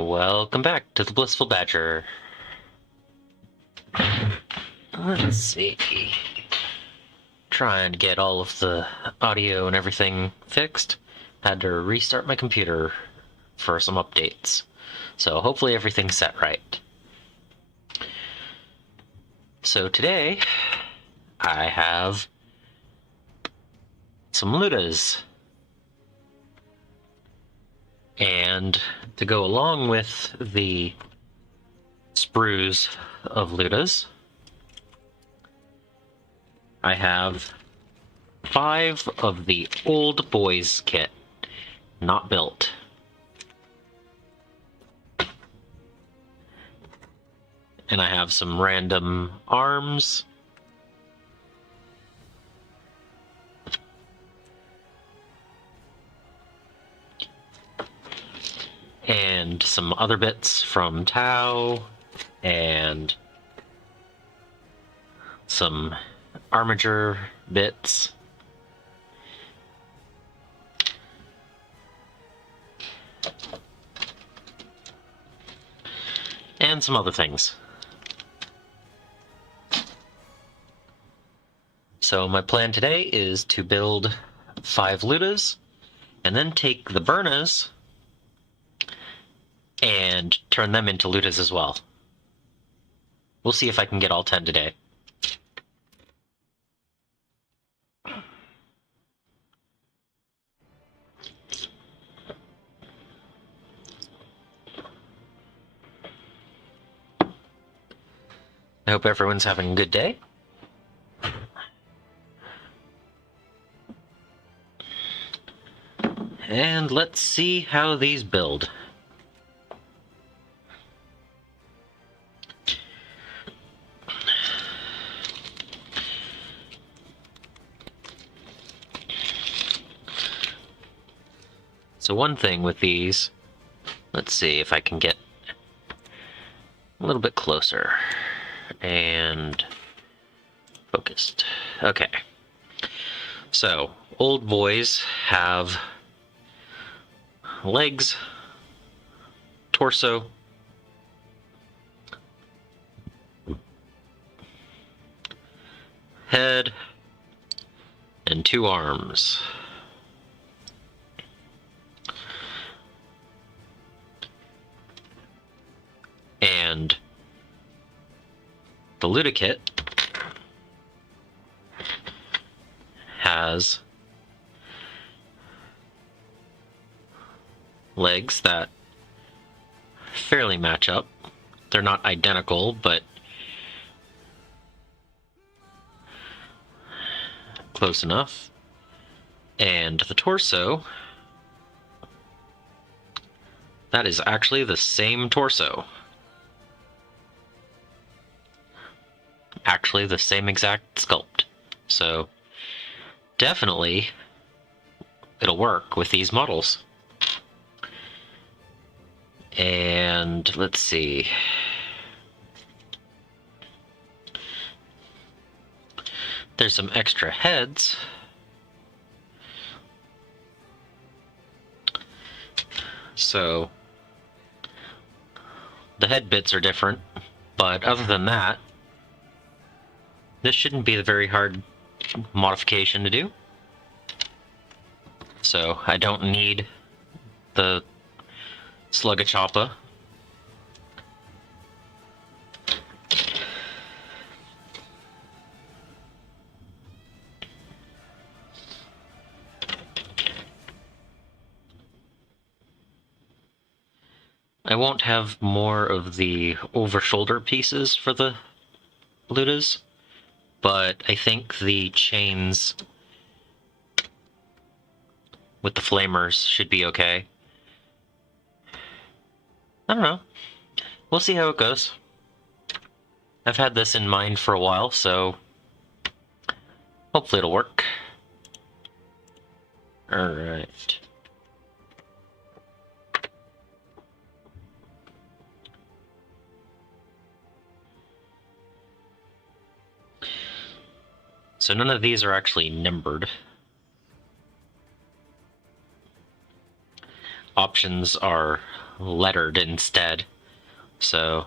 Welcome back to the Blissful Badger. Let's see. Trying to get all of the audio and everything fixed. Had to restart my computer for some updates. So hopefully everything's set right. So today, I have some Lootas. And to go along with the sprues of Lootas, I have 5 of the Old Boys kit, not built. And I have some random arms. And some other bits from Tau, and some armature bits. And some other things. So my plan today is to build 5 Lootas, and then take the Burnas and turn them into Lootas as well. We'll see if I can get all 10 today. I hope everyone's having a good day. And let's see how these build. So one thing with these, let's see if I can get a little bit closer and focused. Okay. So, Old Boys have legs, torso, head, and 2 arms. And the Luta kit has legs that fairly match up. They're not identical, but close enough. And the torso, that is actually the same torso. Actually the same exact sculpt. So definitely it'll work with these models. And let's see. There's some extra heads. So the head bits are different, but other than that, this shouldn't be a very hard modification to do. So I don't need the Slugachoppa. I won't have more of the over-shoulder pieces for the Lootas, but I think the chains with the flamers should be okay. I don't know. We'll see how it goes. I've had this in mind for a while, so hopefully it'll work. Alright. So none of these are actually numbered. Options are lettered instead. So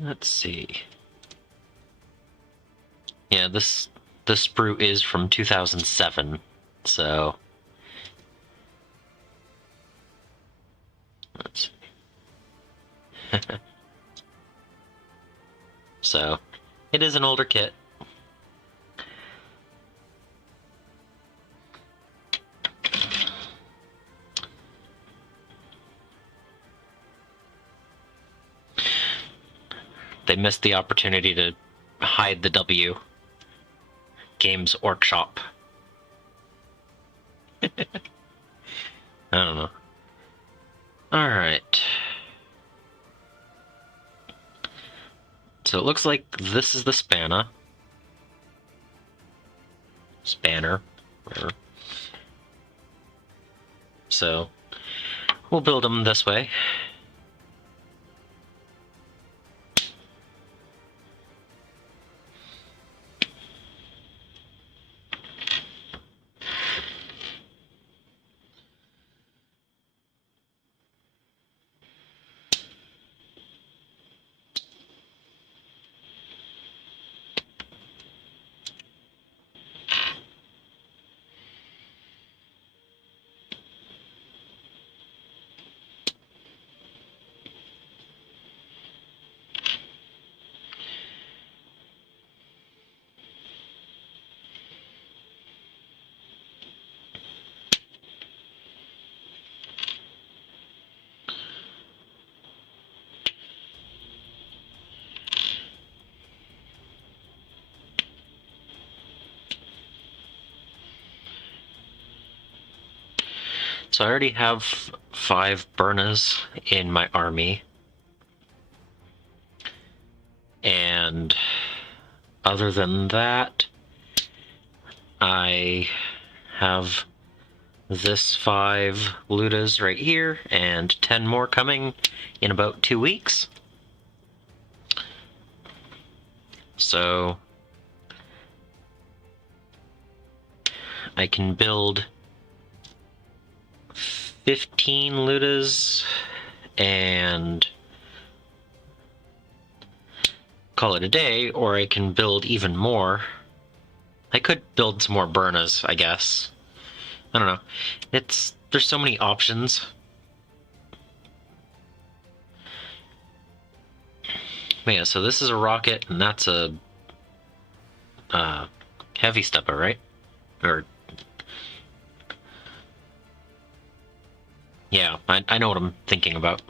let's see. Yeah, this sprue is from 2007, so let's see. So it is an older kit. They missed the opportunity to hide the W. Games Workshop. I don't know. Alright. So it looks like this is the spanner. Spanner. Whatever. So we'll build them this way. So I already have 5 Burnas in my army. And other than that, I have this 5 Lootas right here, and 10 more coming in about 2 weeks. So I can build 15 Lootas and call it a day, or I can build even more. I could build some more Burnas, I guess. I don't know. There's so many options. But yeah, so this is a rocket, and that's a heavy stepper, right? Or yeah, I know what I'm thinking about.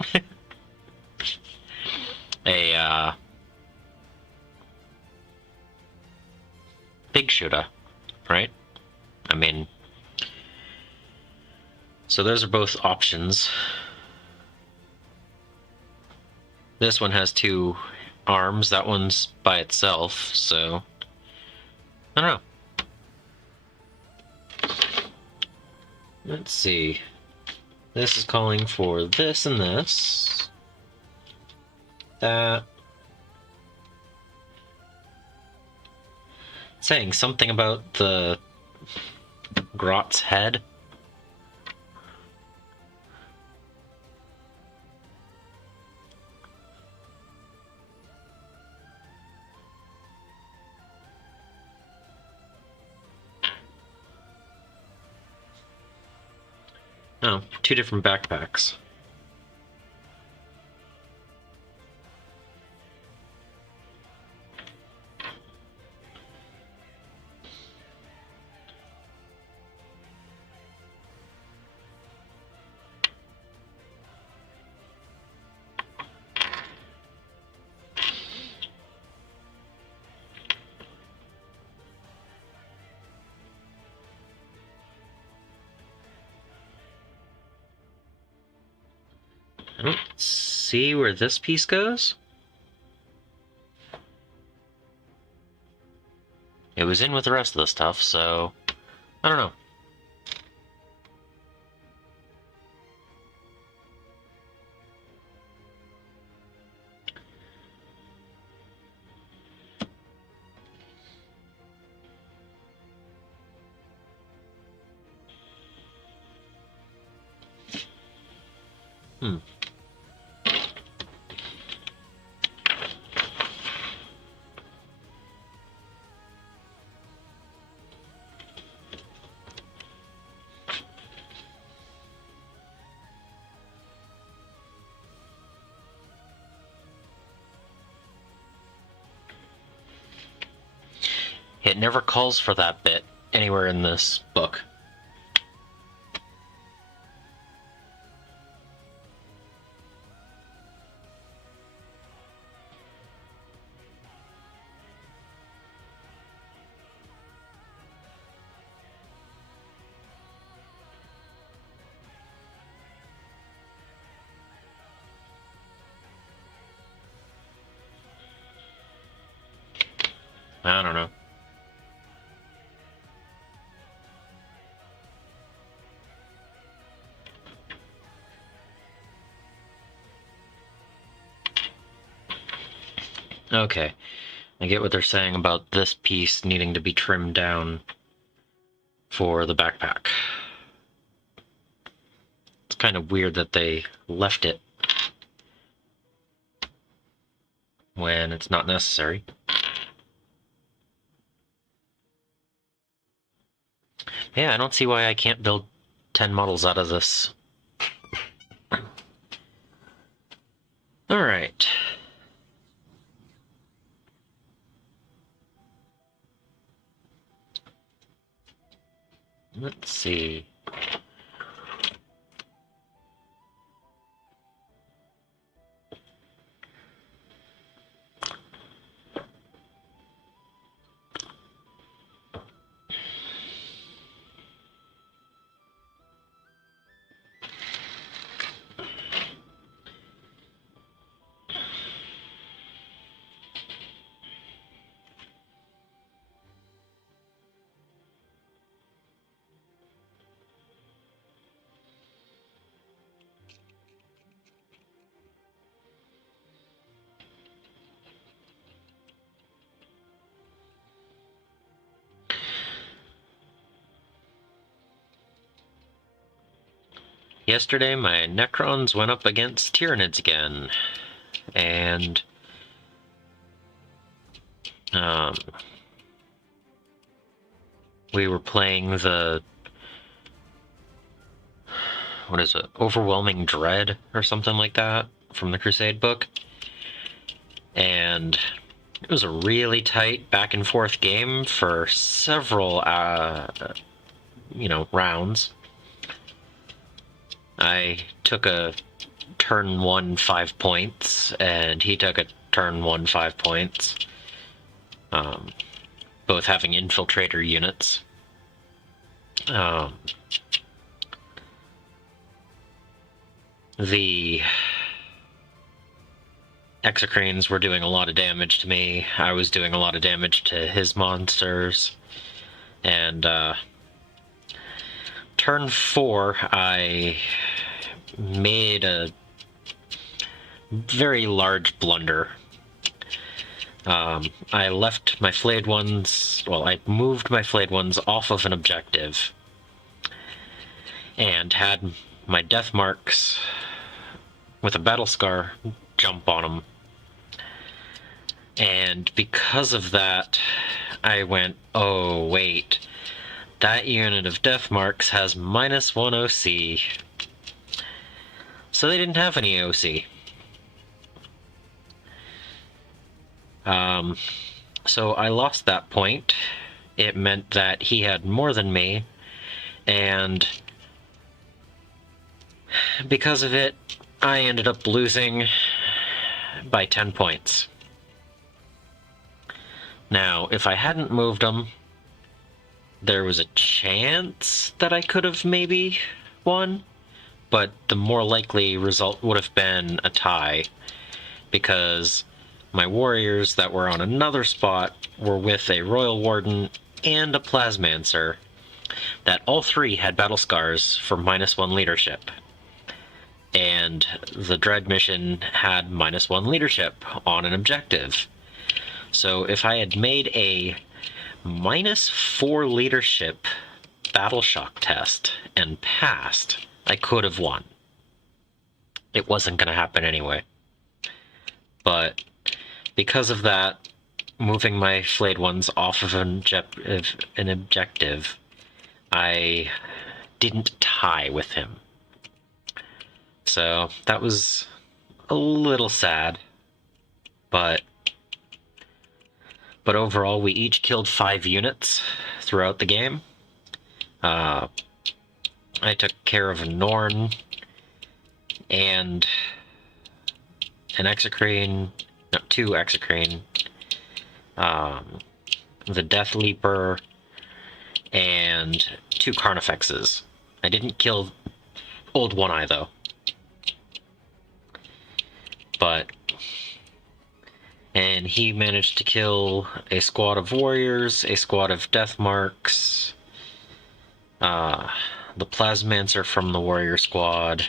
A big shooter, right? I mean, so those are both options. This one has 2 arms, that one's by itself, so I don't know. Let's see. This is calling for this and this. That. Saying something about the Grot's head. Oh, 2 different backpacks. I don't see where this piece goes. It was in with the rest of the stuff, so I don't know. Hmm. It never calls for that bit anywhere in this book. I don't know. Okay, I get what they're saying about this piece needing to be trimmed down for the backpack. It's kind of weird that they left it when it's not necessary. Yeah, I don't see why I can't build 10 models out of this. Alright. Let's see. Yesterday, my Necrons went up against Tyranids again, and we were playing the, what is it, Overwhelming Dread or something like that from the Crusade book, and it was a really tight back and forth game for several, rounds. I took a turn 1 5 points, and he took a turn 1 5 points. Both having infiltrator units. The Exocrines were doing a lot of damage to me. I was doing a lot of damage to his monsters. And turn 4, I made a very large blunder. I left my flayed ones, well, I moved my flayed ones off of an objective and had my death marks with a battle scar jump on them. And because of that, I went, oh wait, that unit of death marks has -1 OC. So they didn't have any OC. So I lost that point. It meant that he had more than me, and because of it, I ended up losing by 10 points. Now, if I hadn't moved him, there was a chance that I could have maybe won, but the more likely result would have been a tie, because my warriors that were on another spot were with a Royal Warden and a Plasmancer that all three had battle scars for -1 leadership. And the Dread mission had -1 leadership on an objective. So if I had made a -4 leadership battle shock test and passed, I could have won. it wasn't going to happen anyway. But because of that, moving my flayed ones off of an objective, I didn't tie with him. So that was a little sad, but overall we each killed 5 units throughout the game. I took care of a Norn and an Exocrine, no, 2 Exocrine, the Death Leaper, and 2 Carnifexes. I didn't kill Old One Eye though. And he managed to kill a squad of warriors, a squad of death marks, the Plasmancer from the warrior squad,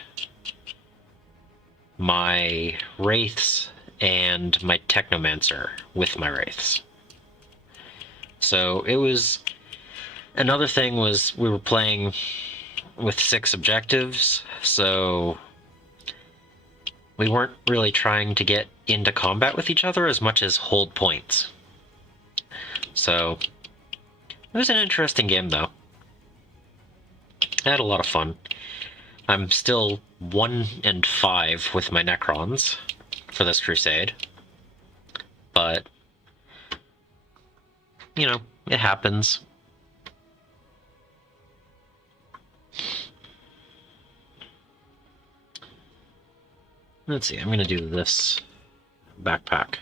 my wraiths, and my Technomancer with my wraiths. So it was... Another thing was we were playing with 6 objectives, so we weren't really trying to get into combat with each other as much as hold points. So it was an interesting game, though. I had a lot of fun. I'm still 1 and 5 with my Necrons for this crusade, but you know, it happens. Let's see, I'm gonna do this backpack.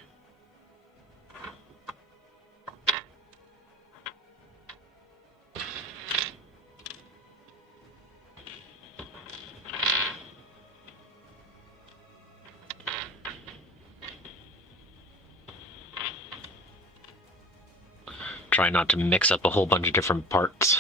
Try not to mix up a whole bunch of different parts.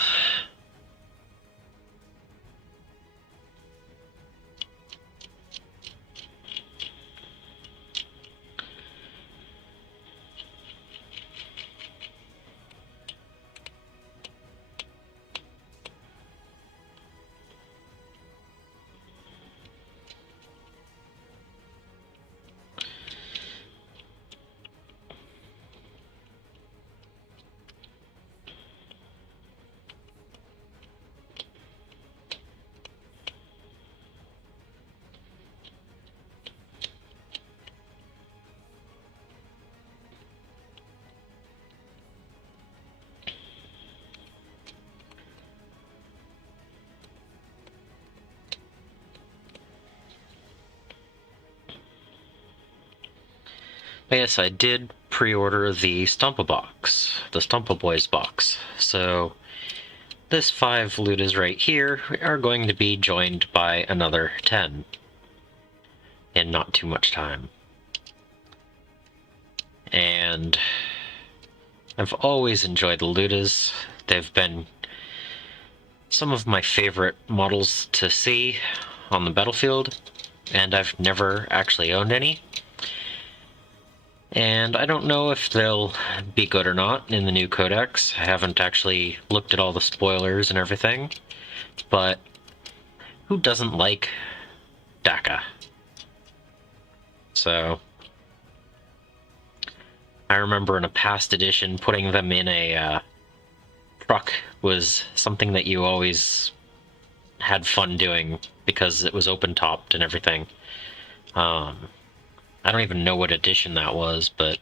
Yes, I did pre-order the Stompa box, the Stompa Boys box. So this 5 Lootas right here are going to be joined by another 10 in not too much time. And I've always enjoyed the Lootas. They've been some of my favorite models to see on the battlefield, and I've never actually owned any. And I don't know if they'll be good or not in the new codex. I haven't actually looked at all the spoilers and everything, but who doesn't like Daka? So I remember in a past edition putting them in a truck was something that you always had fun doing because it was open-topped and everything. I don't even know what edition that was, but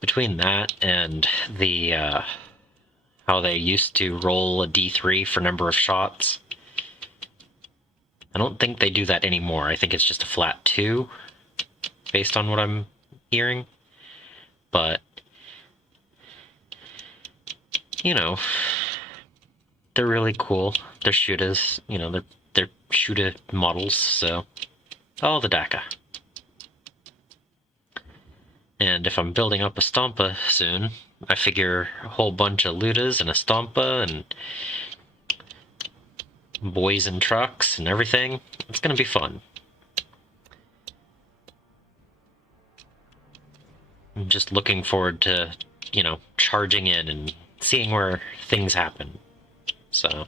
between that and the how they used to roll a D3 for number of shots, I don't think they do that anymore. I think it's just a flat 2, based on what I'm hearing. But, you know, they're really cool. They're shooters, you know, they're shooter models, so... Oh, the Daka. And if I'm building up a Stompa soon, I figure a whole bunch of Lootas and a Stompa and boys and trucks and everything. It's gonna be fun. I'm just looking forward to, you know, charging in and seeing where things happen. So...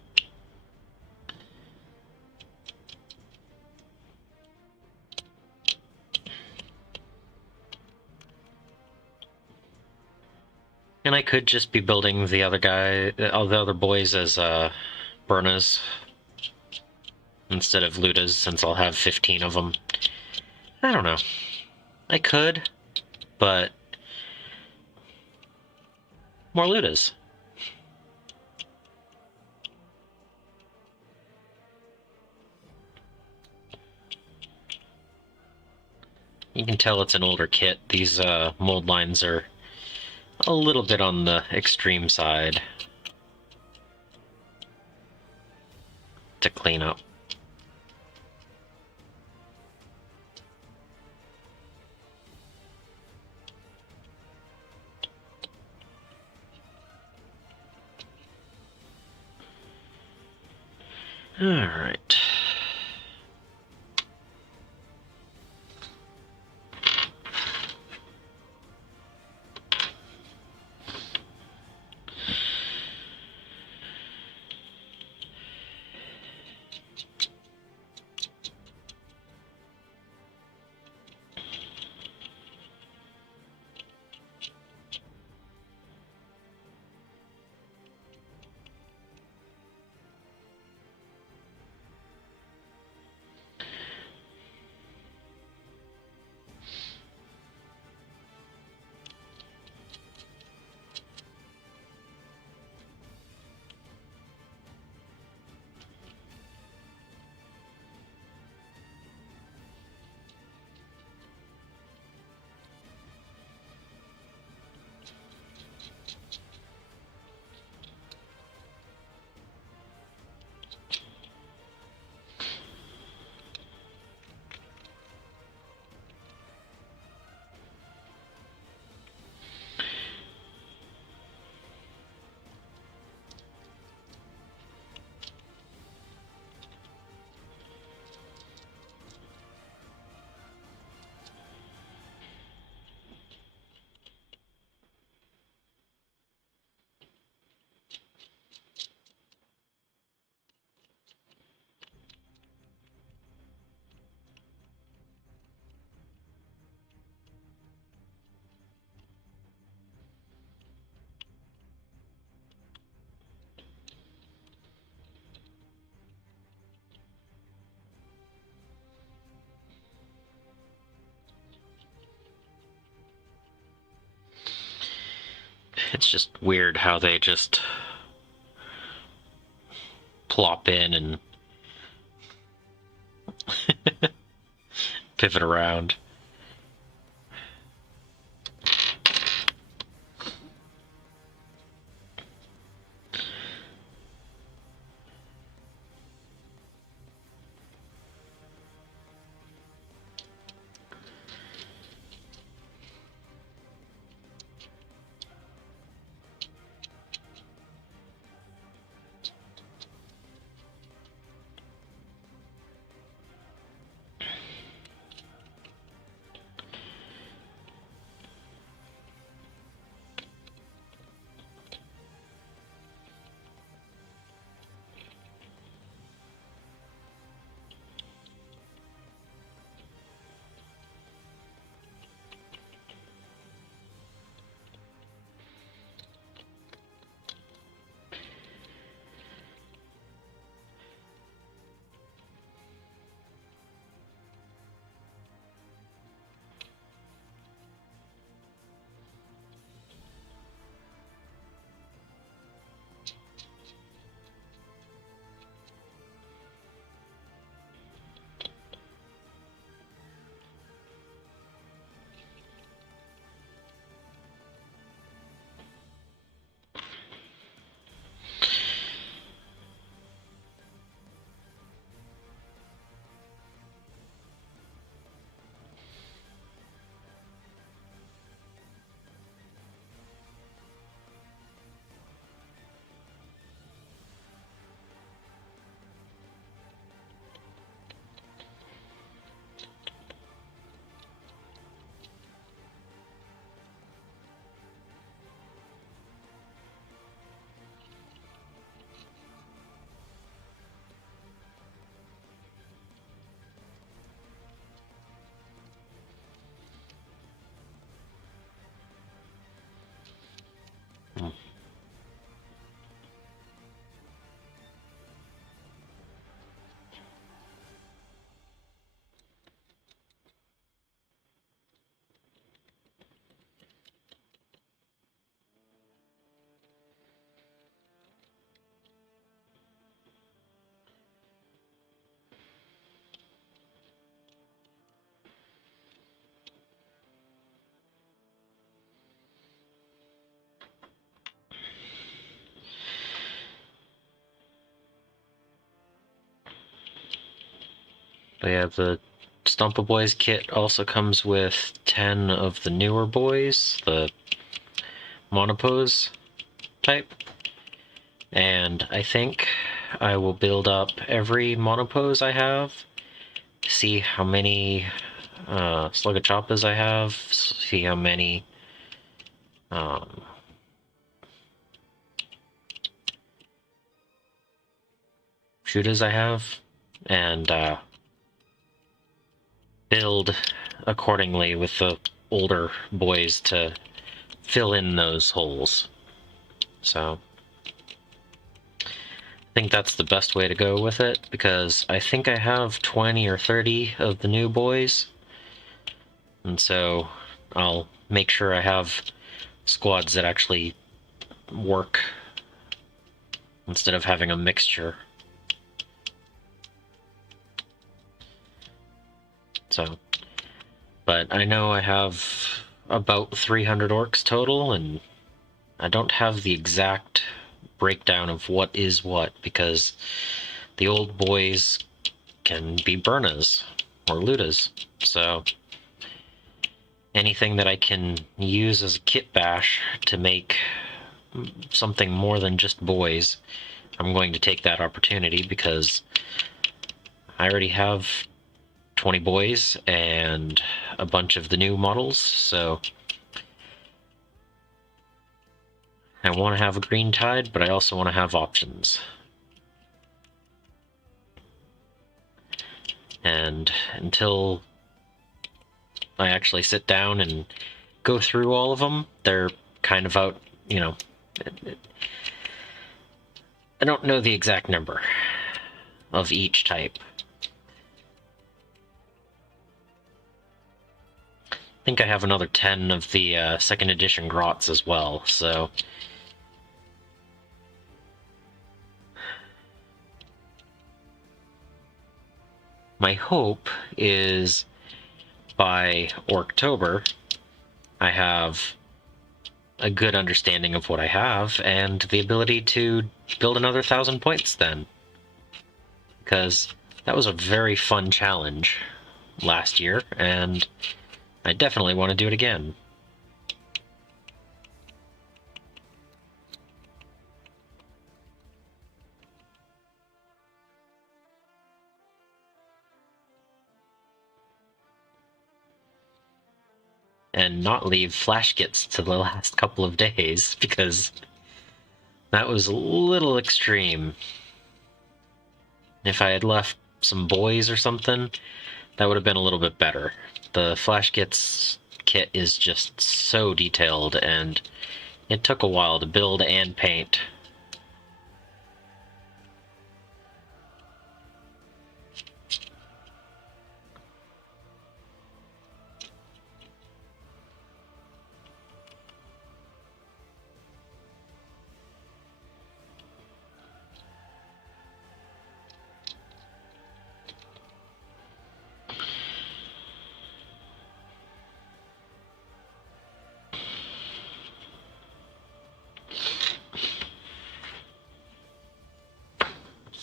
And I could just be building the other guy, all the other boys as Burnas instead of Lootas, since I'll have 15 of them. I don't know. I could, but more Lootas. You can tell it's an older kit. These mold lines are a little bit on the extreme side to clean up. All right. It's just weird how they just plop in and pivot around. So yeah, the Stompa Boys kit also comes with 10 of the newer boys, the monopose type. And I think I will build up every monopose I have, see how many Slugachoppas I have, see how many Shootas I have, and build accordingly with the older boys to fill in those holes. So I think that's the best way to go with it, because I think I have 20 or 30 of the new boys, and so I'll make sure I have squads that actually work instead of having a mixture. So, but I know I have about 300 orcs total, and I don't have the exact breakdown of what is what, because the old boys can be Burnas or Lootas. So anything that I can use as a Kitbash to make something more than just boys, I'm going to take that opportunity, because I already have 20 boys and a bunch of the new models, so I want to have a green tide, but I also want to have options. And until I actually sit down and go through all of them, they're kind of out, you know. I don't know the exact number of each type. I think I have another 10 of the second edition Grots as well, so my hope is by October I have a good understanding of what I have and the ability to build another 1,000 points then. Because that was a very fun challenge last year, and I definitely want to do it again. And not leave flash kits to the last couple of days, because that was a little extreme. If I had left some boys or something, that would have been a little bit better. The flash kits kit is just so detailed, and it took a while to build and paint.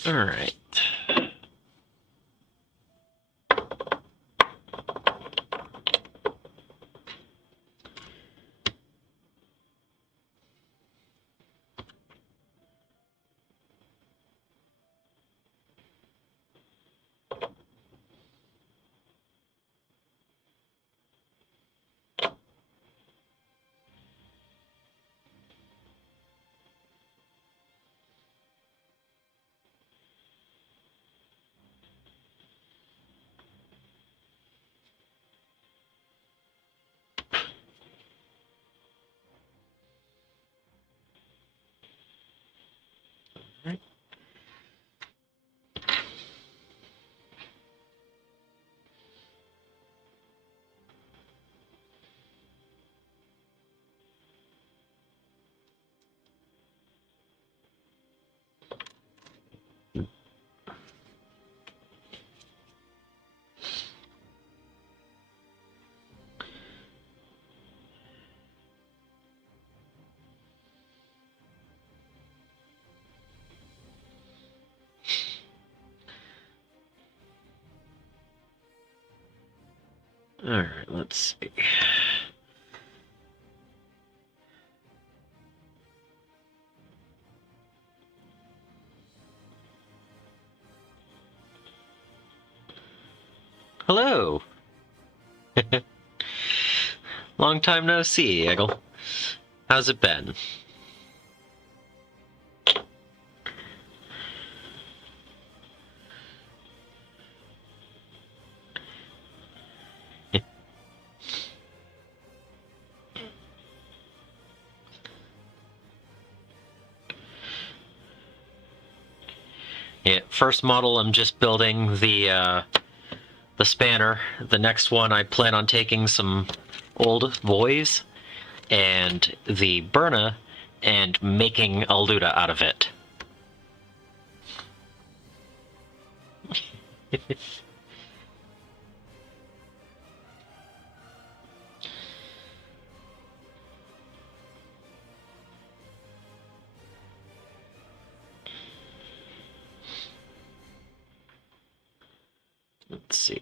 All right. Alright, let's see. Hello! Long time no see, Eggle. How's it been? Yeah, first model I'm just building the spanner. The next one I plan on taking some old voies and the Burna and making a Luta out of it. Let's see.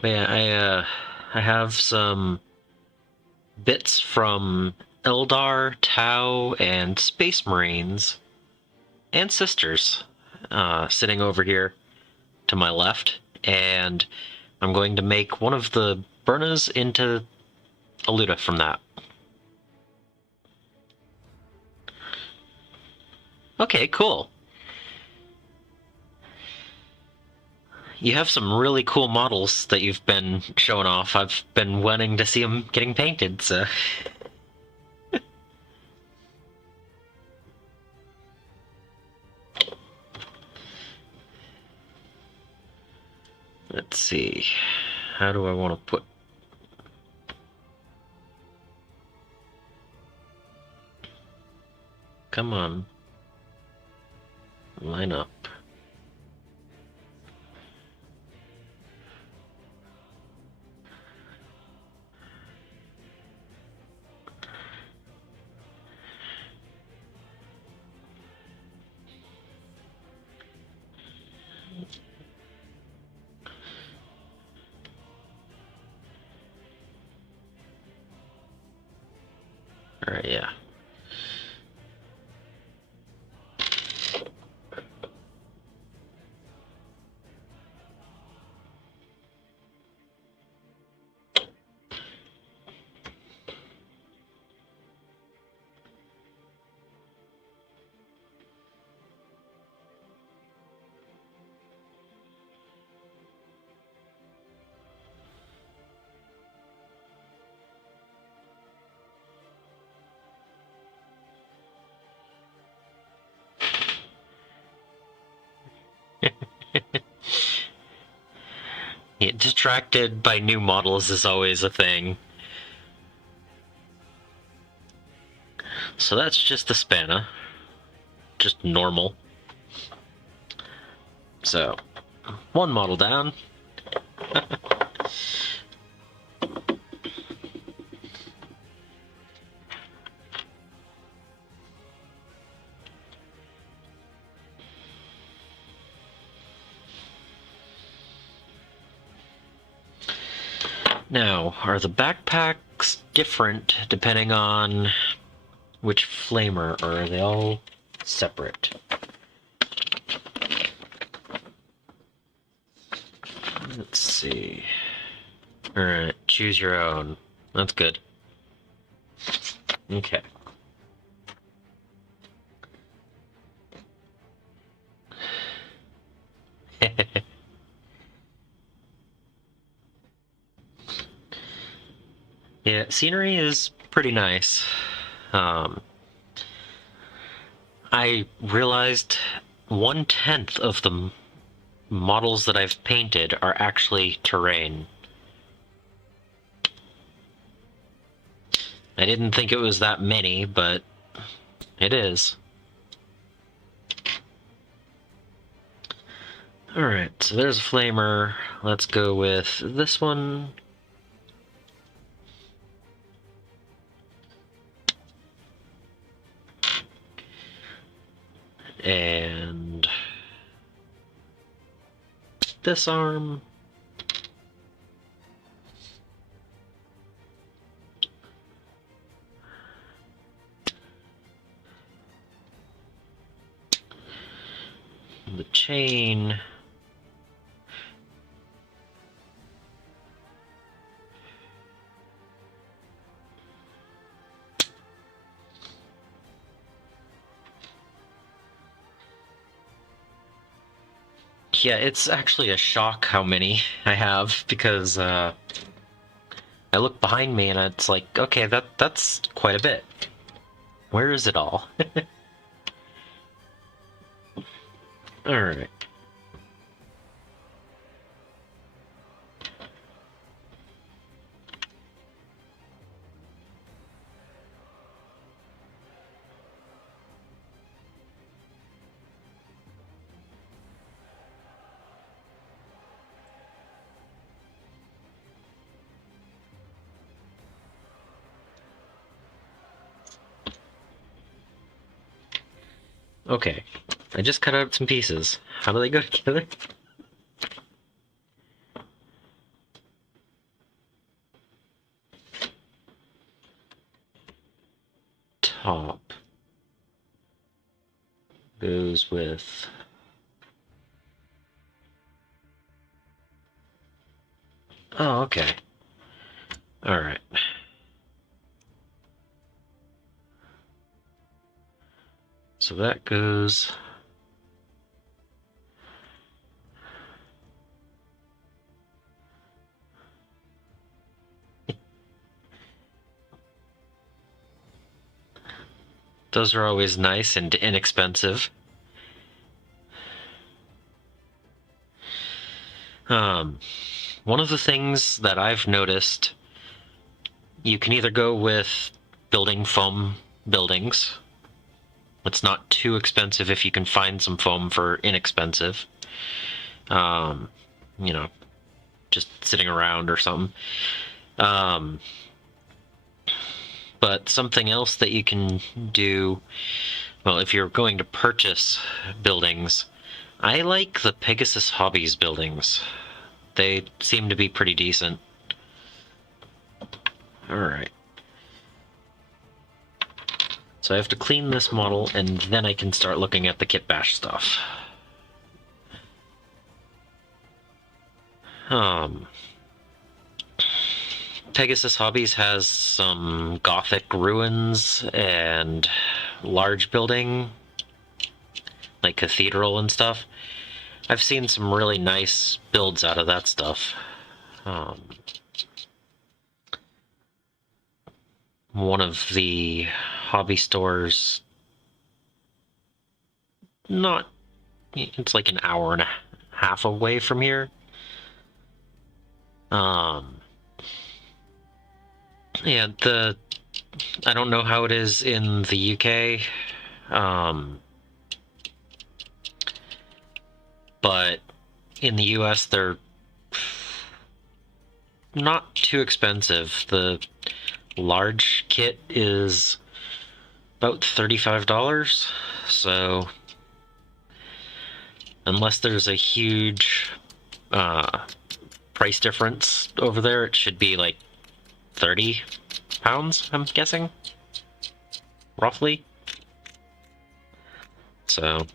But yeah, I have some bits from Eldar, Tau, and Space Marines and Sisters sitting over here to my left, and I'm going to make one of the Burnas into a Luta from that. Okay, cool. You have some really cool models that you've been showing off. I've been wanting to see them getting painted, so... Let's see. How do I want to put... Come on. Line up. Alright, yeah. Yeah, distracted by new models is always a thing. So that's just the Spanna. Just normal. So, one model down. Now, are the backpacks different depending on which flamer, or are they all separate? Let's see. Alright, choose your own. That's good. Okay. Yeah, scenery is pretty nice. I realized 1/10 of the models that I've painted are actually terrain. I didn't think it was that many, but it is. Alright, so there's a flamer. Let's go with this one. this arm. The chain. Yeah, it's actually a shock how many I have, because I look behind me and it's like, okay, that's quite a bit. Where is it all? Alright. Okay. I just cut out some pieces. How do they go together? Top goes with... Oh, okay. Alright. So that goes... Those are always nice and inexpensive. One of the things that I've noticed, you can either go with building foam buildings. It's not too expensive if you can find some foam for inexpensive. You know, just sitting around or something. But something else that you can do, well, if you're going to purchase buildings, I like the Pegasus Hobbies buildings. They seem to be pretty decent. Alright. So I have to clean this model, and then I can start looking at the Kitbash stuff. Pegasus Hobbies has some Gothic ruins and large building, like cathedral and stuff. I've seen some really nice builds out of that stuff. One of the hobby stores, it's like an hour and a half away from here. Yeah, I don't know how it is in the UK, but in the US they're not too expensive. The large kit is about $35, so unless there's a huge price difference over there, it should be like £30, I'm guessing, roughly. So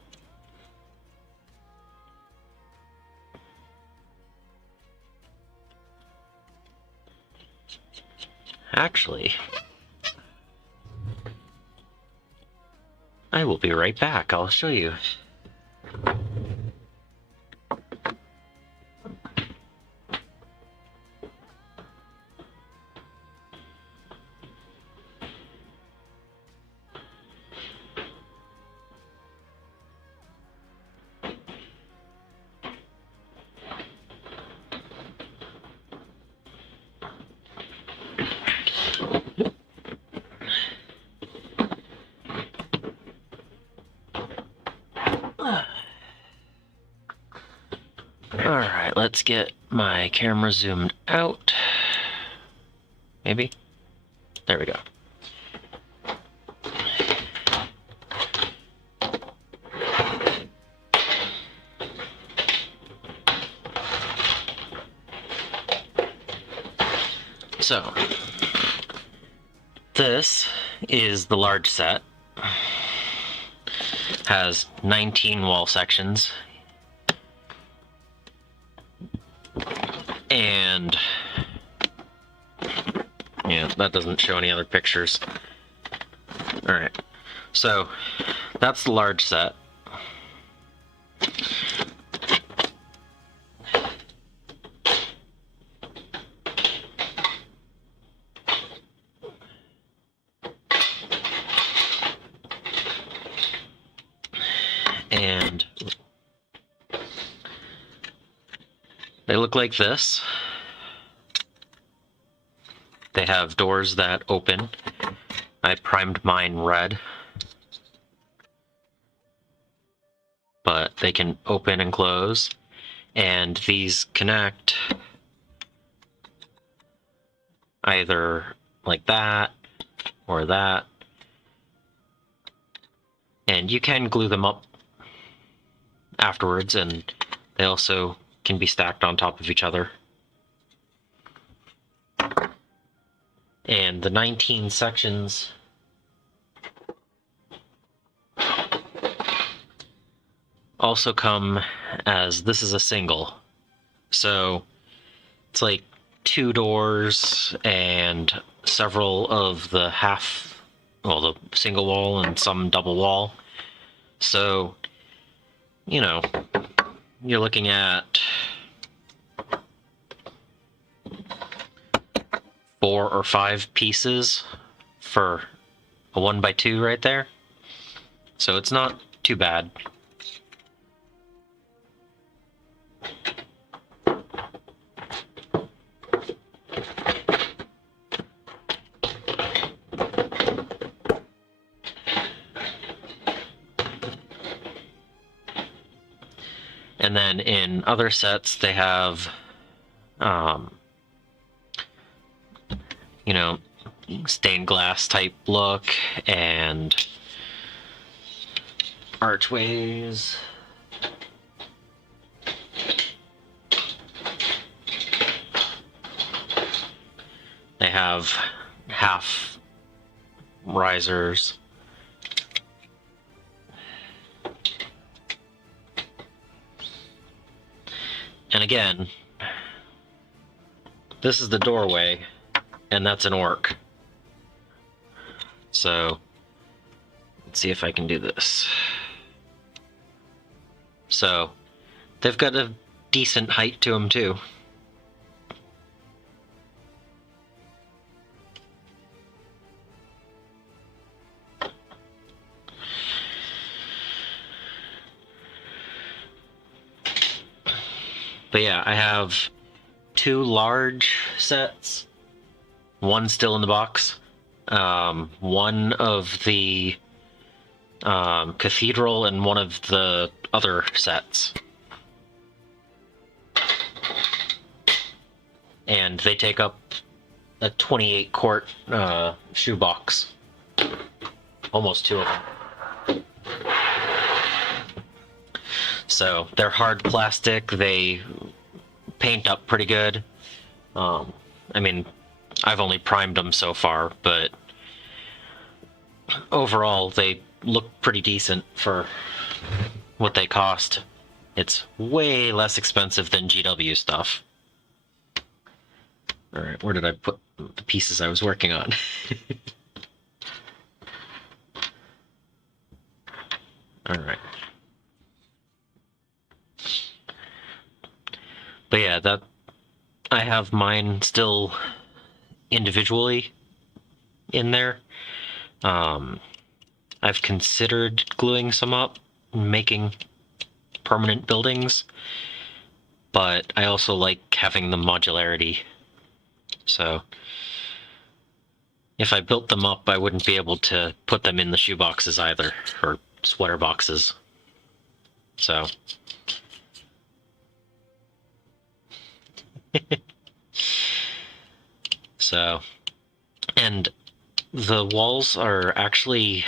actually, I will be right back. I'll show you. Alright, let's get my camera zoomed out. Maybe? There we go. So, this is the large set. Has 19 wall sections. And yeah, that doesn't show any other pictures. Alright, so that's the large set. And they look like this. They have doors that open. I primed mine red, but they can open and close, and these connect either like that or that, and you can glue them up afterwards, and they also can be stacked on top of each other. And the 19 sections also come as, this is a single. So it's like 2 doors and several of the the single wall and some double wall. So, you know, you're looking at 4 or 5 pieces for a 1x2 right there. So it's not too bad. And then in other sets, they have, you know, stained glass type look and archways. They have half risers. And again, this is the doorway, and that's an orc. So, let's see if I can do this. So, they've got a decent height to them too. But yeah, I have 2 large sets, 1 still in the box, 1 of the cathedral and 1 of the other sets. And they take up a 28 quart shoebox. Almost 2 of them. So they're hard plastic, they paint up pretty good. I mean, I've only primed them so far, but overall they look pretty decent for what they cost. It's way less expensive than GW stuff. Alright, where did I put the pieces I was working on? Alright. But yeah, that I have mine still individually in there. I've considered gluing some up, making permanent buildings, but I also like having the modularity. So if I built them up, I wouldn't be able to put them in the shoe boxes either, or sweater boxes. So so, and the walls are actually,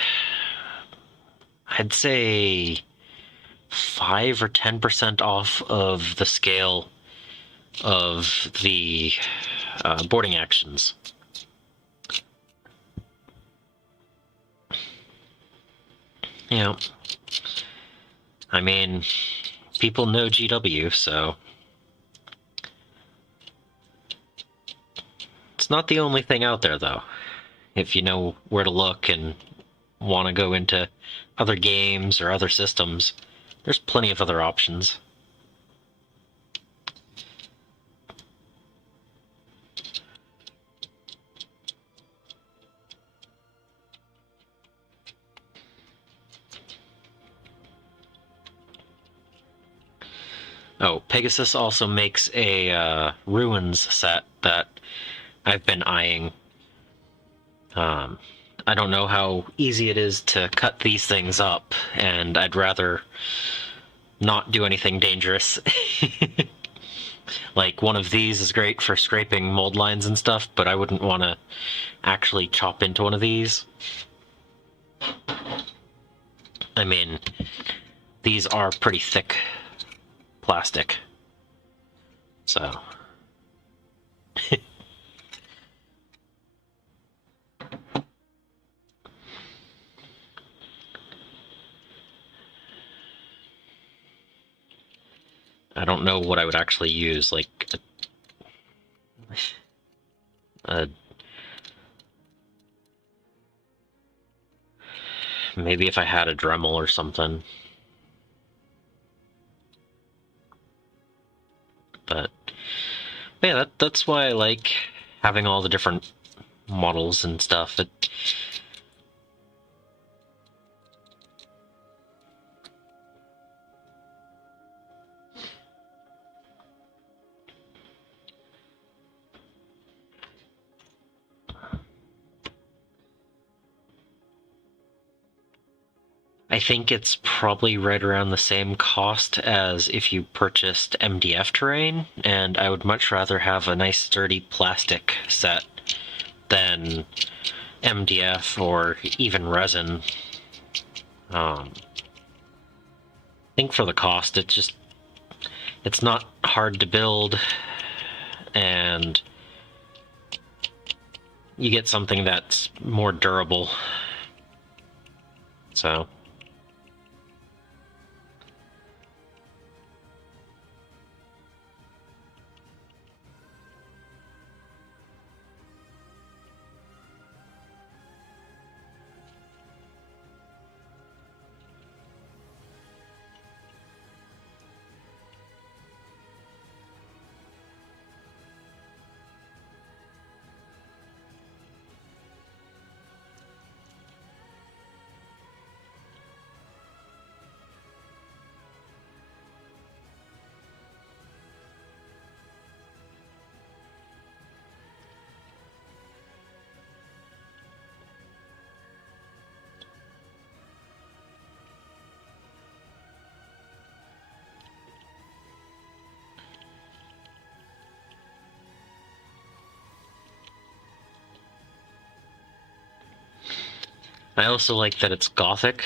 I'd say 5 or 10% off of the scale of the boarding actions. Yeah. I mean, people know GW, so it's not the only thing out there, though. If you know where to look and want to go into other games or other systems, there's plenty of other options. Oh, Pegasus also makes a ruins set that I've been eyeing. I don't know how easy it is to cut these things up, and I'd rather not do anything dangerous. Like, one of these is great for scraping mold lines and stuff, but I wouldn't want to actually chop into one of these. I mean, these are pretty thick plastic, so... I don't know what I would actually use, like maybe if I had a Dremel or something. But yeah, that's why I like having all the different models and stuff. I think it's probably right around the same cost as if you purchased MDF terrain, and I would much rather have a nice sturdy plastic set than MDF or even resin. I think for the cost, it's not hard to build, and you get something that's more durable. So... I also like that it's gothic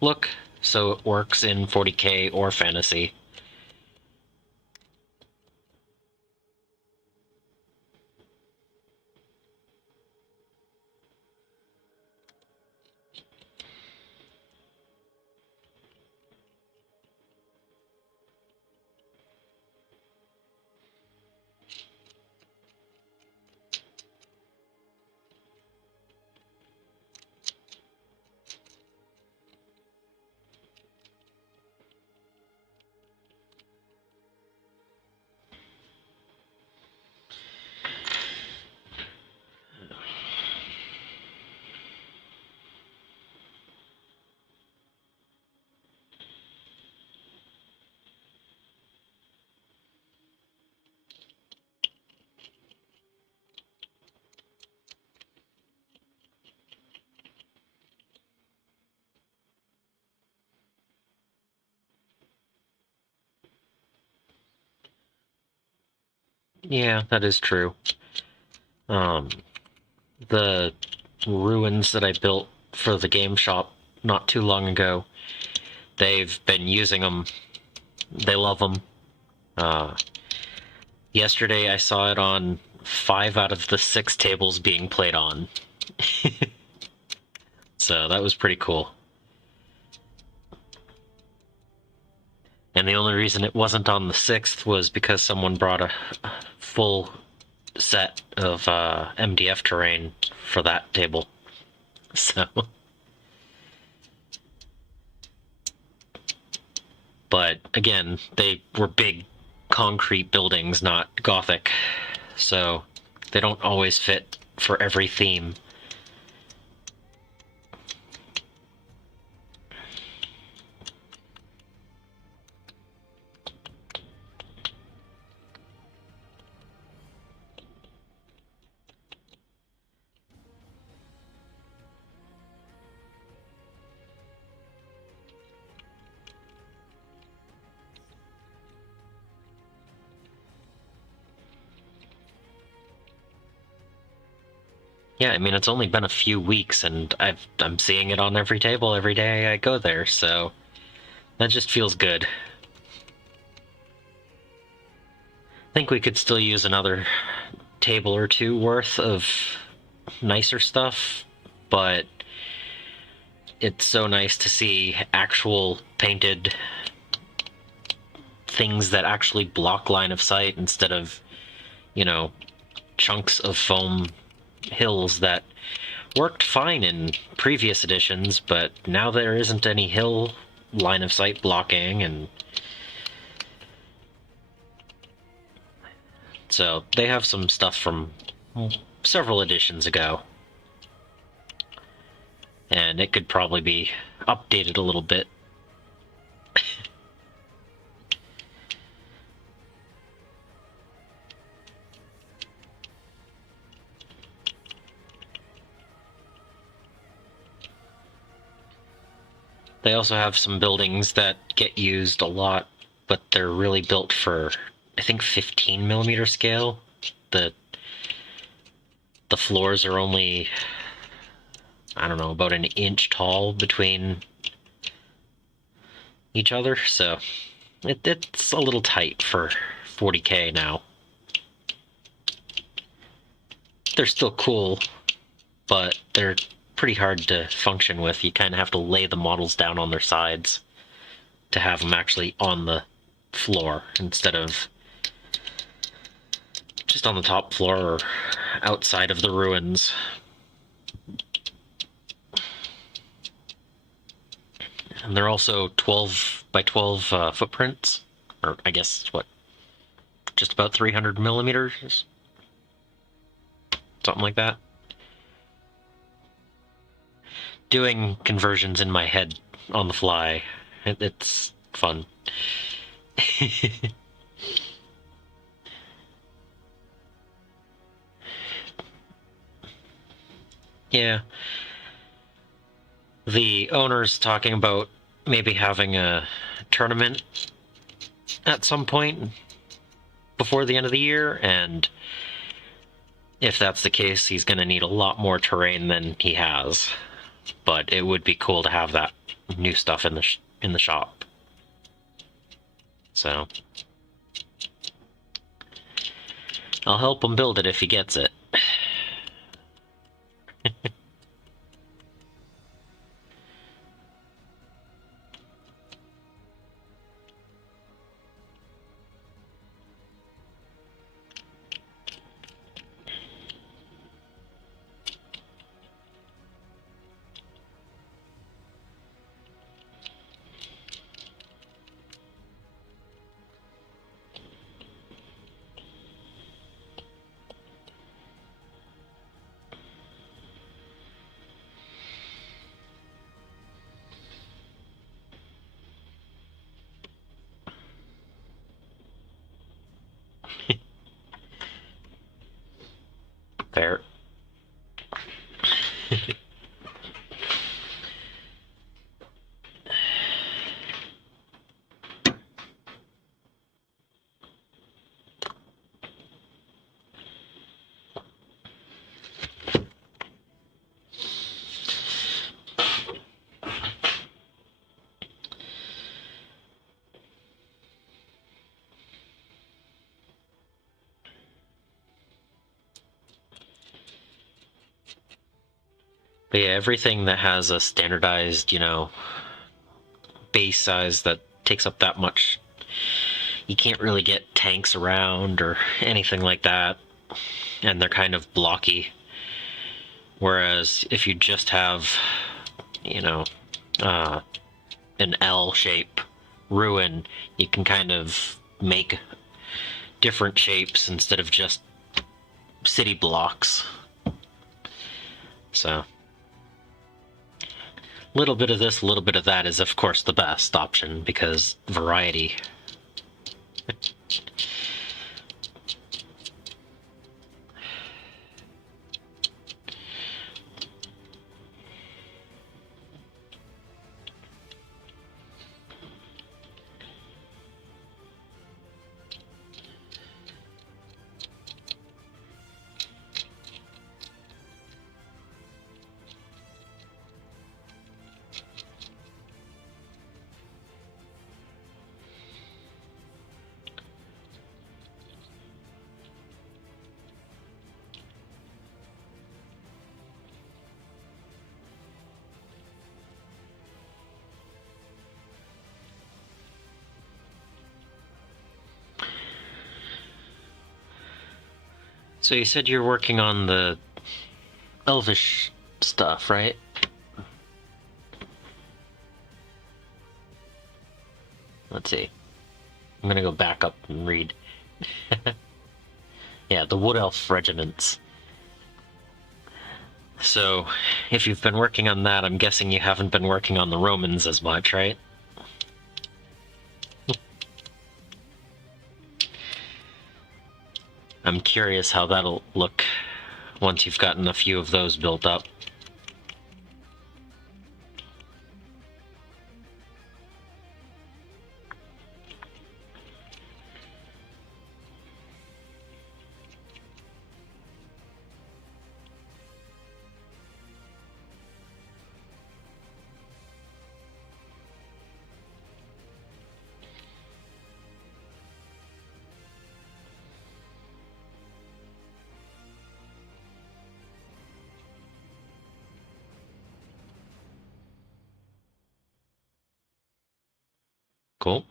look, so it works in 40k or fantasy. Yeah, that is true. The ruins that I built for the game shop not too long ago, they've been using them. They love them. Yesterday I saw it on 5 out of the 6 tables being played on. So that was pretty cool. And the only reason it wasn't on the 6th was because someone brought a full set of MDF terrain for that table. So... But again, they were big concrete buildings, not Gothic, so they don't always fit for every theme. Yeah, I mean, it's only been a few weeks, and I'm seeing it on every table every day I go there, so that just feels good. I think we could still use another table or two worth of nicer stuff, but it's so nice to see actual painted things that actually block line of sight instead of, you know, chunks of foam hills that worked fine in previous editions, but now there isn't any hill line of sight blocking, and so they have some stuff from several editions ago, and it could probably be updated a little bit. They also have some buildings that get used a lot, but they're really built for, I think, 15mm scale. The floors are only, I don't know, about an inch tall between each other, so it's a little tight for 40K now. They're still cool, but they're pretty hard to function with. You kind of have to lay the models down on their sides to have them actually on the floor instead of just on the top floor or outside of the ruins. And they're also 12 by 12 footprints, or I guess what, just about 300mm, something like that. Doing conversions in my head on the fly, it's fun. Yeah. The owner's talking about maybe having a tournament at some point before the end of the year, and if that's the case, he's going to need a lot more terrain than he has. But it would be cool to have that new stuff in the shop. So I'll help him build it if he gets it. Fair. But yeah, everything that has a standardized, base size that takes up that much, you can't really get tanks around or anything like that, and they're kind of blocky. Whereas if you just have, an L shape ruin, you can kind of make different shapes instead of just city blocks. So, a little bit of this, a little bit of that is, of course, the best option because variety. So you said you're working on the Elvish stuff, right? Let's see. I'm gonna go back up and read. Yeah, the Wood Elf regiments. So, if you've been working on that, I'm guessing you haven't been working on the Romans as much, right? I'm curious how that'll look once you've gotten a few of those built up. Cool.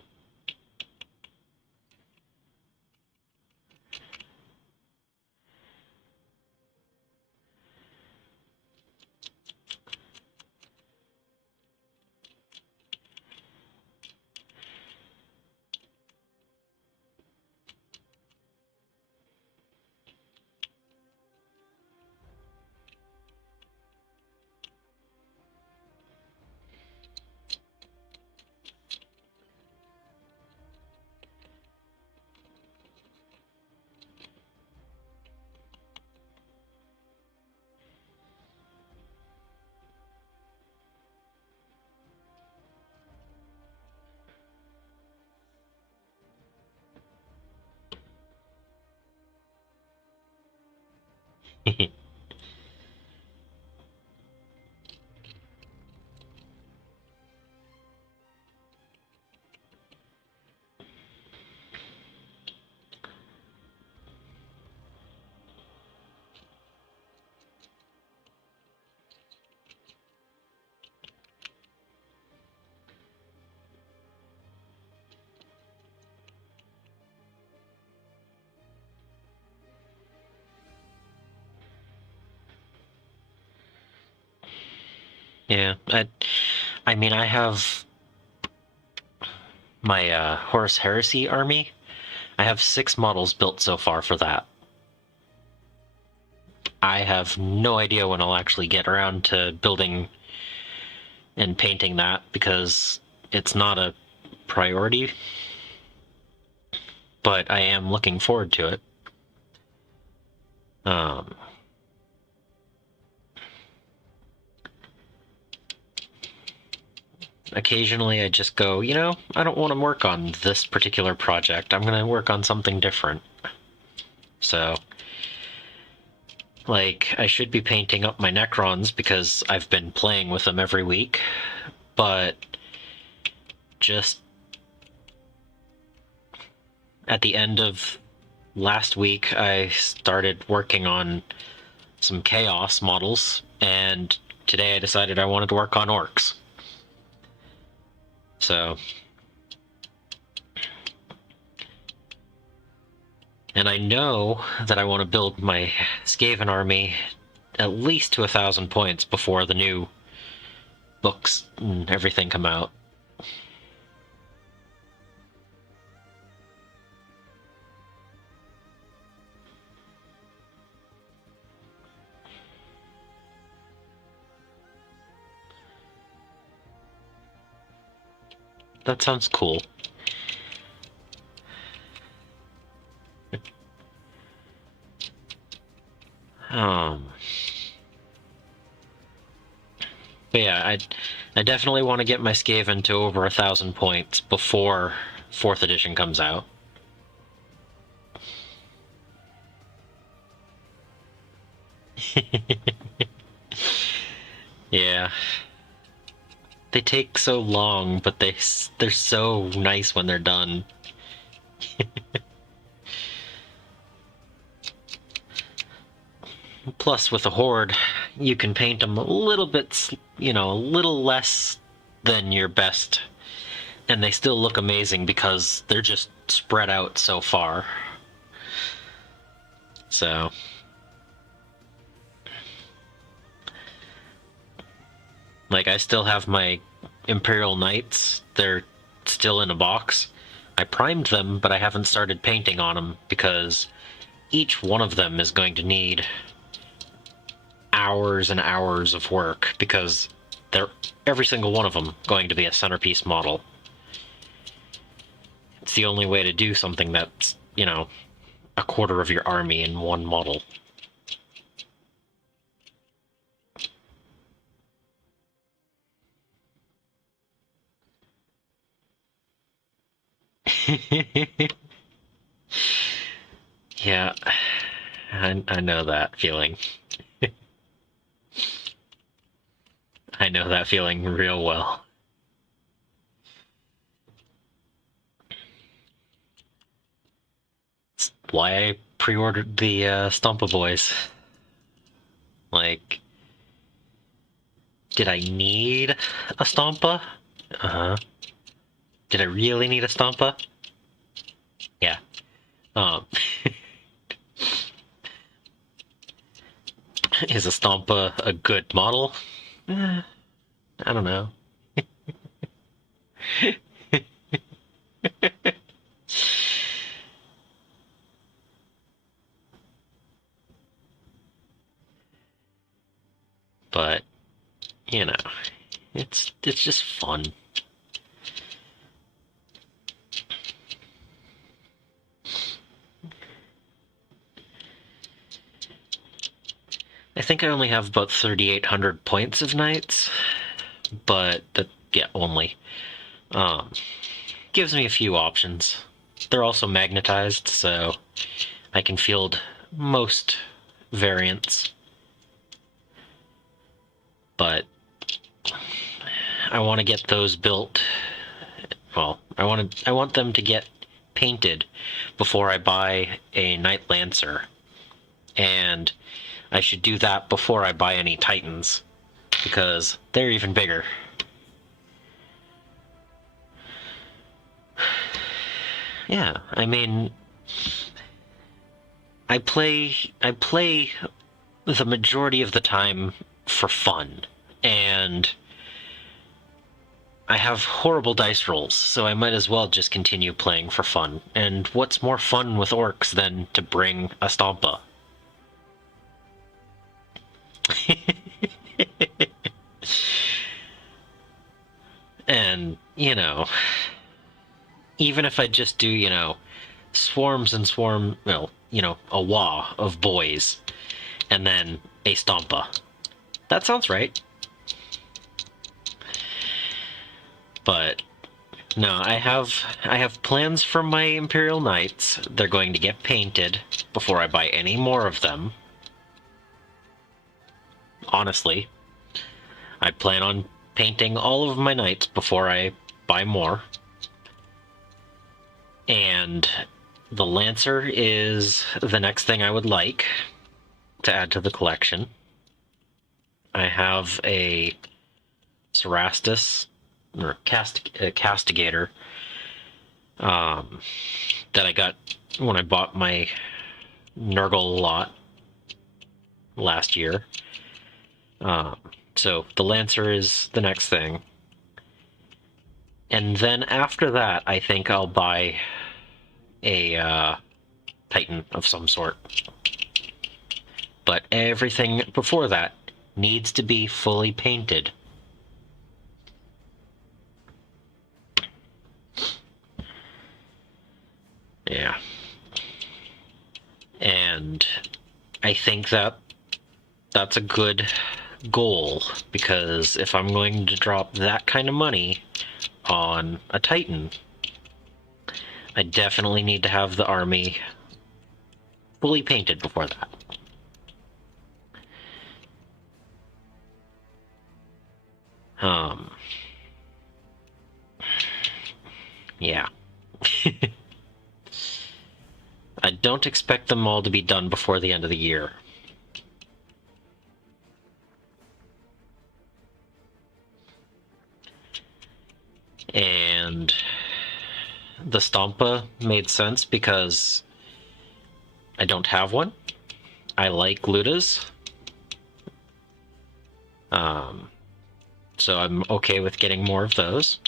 Yeah, I mean, I have my Horus Heresy army. I have 6 models built so far for that. I have no idea when I'll actually get around to building and painting that because it's not a priority, but I am looking forward to it. Occasionally I just go, I don't want to work on this particular project. I'm going to work on something different. So, like, I should be painting up my Necrons because I've been playing with them every week, but just at the end of last week, I started working on some Chaos models, and today I decided I wanted to work on orcs. So... And I know that I want to build my Skaven army at least to 1,000 points before the new books and everything come out. That sounds cool. But yeah, I definitely want to get my Skaven to over 1,000 points before 4th edition comes out. Yeah. They take so long, but they're so nice when they're done. Plus, with a horde, you can paint them a little bit, a little less than your best, and they still look amazing because they're just spread out so far. So... Like, I still have my Imperial Knights. They're still in a box. I primed them, but I haven't started painting on them because each one of them is going to need hours and hours of work because they're every single one of them going to be a centerpiece model. It's the only way to do something that's, a quarter of your army in one model. Yeah, I know that feeling. I know that feeling real well. It's why I pre-ordered the Stompa Boys. Like, did I need a Stompa? Uh-huh. Did I really need a Stompa? Yeah. Is a Stompa a good model? I don't know. But, it's just fun. I think I only have about 3,800 points of knights, but yeah, only. Gives me a few options. They're also magnetized, so I can field most variants. But I want to get those built. Well, I want them to get painted before I buy a Knight Lancer, and I should do that before I buy any Titans, because they're even bigger. Yeah, I mean, I play the majority of the time for fun, and I have horrible dice rolls, so I might as well just continue playing for fun. And what's more fun with orcs than to bring a Stompa? And, even if I just do, swarms and a wah of boys, and then a Stompa. That sounds right. But no, I have plans for my Imperial Knights. They're going to get painted before I buy any more of them. Honestly, I plan on painting all of my knights before I buy more. And the Lancer is the next thing I would like to add to the collection. I have a Cerastus, or Castigator, that I got when I bought my Nurgle lot last year. So the Lancer is the next thing. And then after that, I think I'll buy a Titan of some sort. But everything before that needs to be fully painted. Yeah. And I think that that's a good goal, because if I'm going to drop that kind of money on a Titan, I definitely need to have the army fully painted before that. Yeah. I don't expect them all to be done before the end of the year. And the Stompa made sense because I don't have one. I like Lootas. So I'm okay with getting more of those.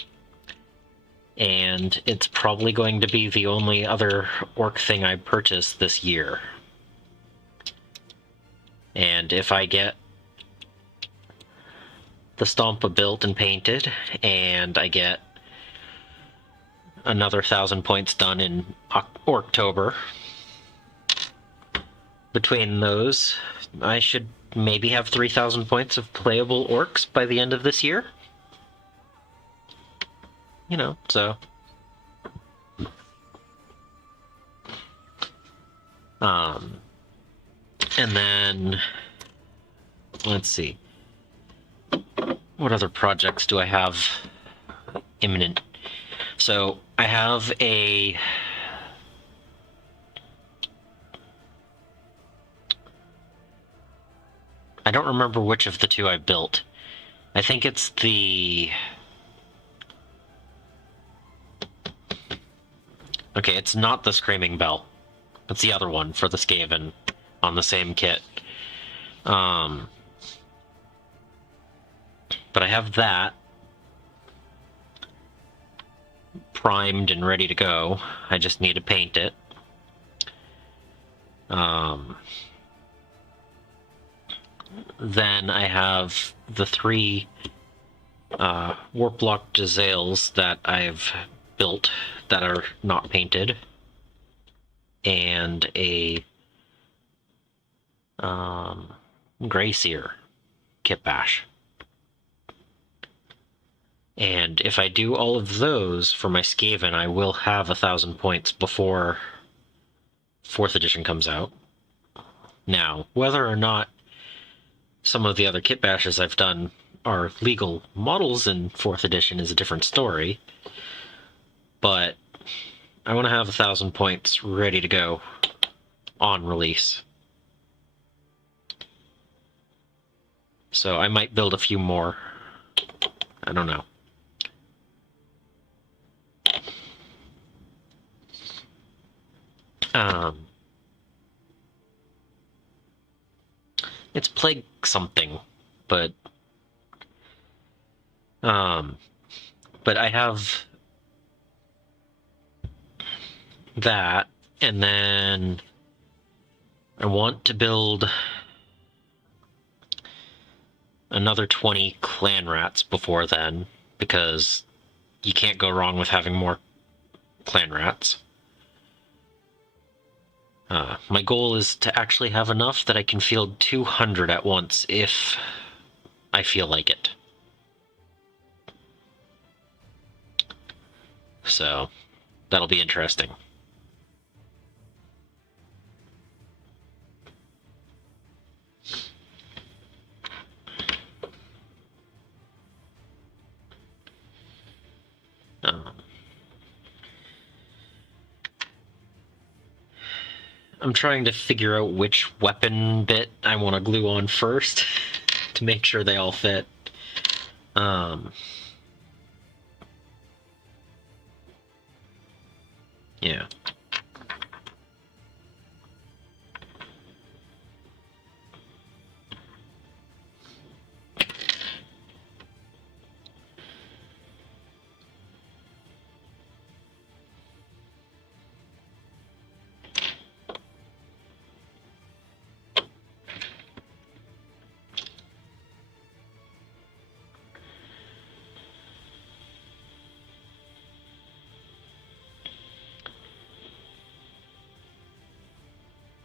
And it's probably going to be the only other orc thing I purchase this year. And if I get the Stompa built and painted, and I get another 1,000 points done in October, between those, I should maybe have 3,000 points of playable orcs by the end of this year. You know, so. And then, let's see. What other projects do I have imminent? So, I have a... I don't remember which of the two I built. I think it's the... Okay, it's not the Screaming Bell. It's the other one for the Skaven on the same kit. But I have that primed and ready to go. I just need to paint it. Then I have the 3 Warplock Jezzails that I've built that are not painted, and a Greyseer Kitbash. And if I do all of those for my Skaven, I will have 1,000 points before 4th edition comes out. Now, whether or not some of the other Kitbashes I've done are legal models in 4th edition is a different story, but I want to have 1,000 points ready to go on release. So I might build a few more. I don't know. It's Plague something, but I have that, and then I want to build another 20 clan rats before then, because you can't go wrong with having more clan rats. My goal is to actually have enough that I can field 200 at once if I feel like it. So, that'll be interesting. I'm trying to figure out which weapon bit I want to glue on first. to make sure they all fit. Yeah.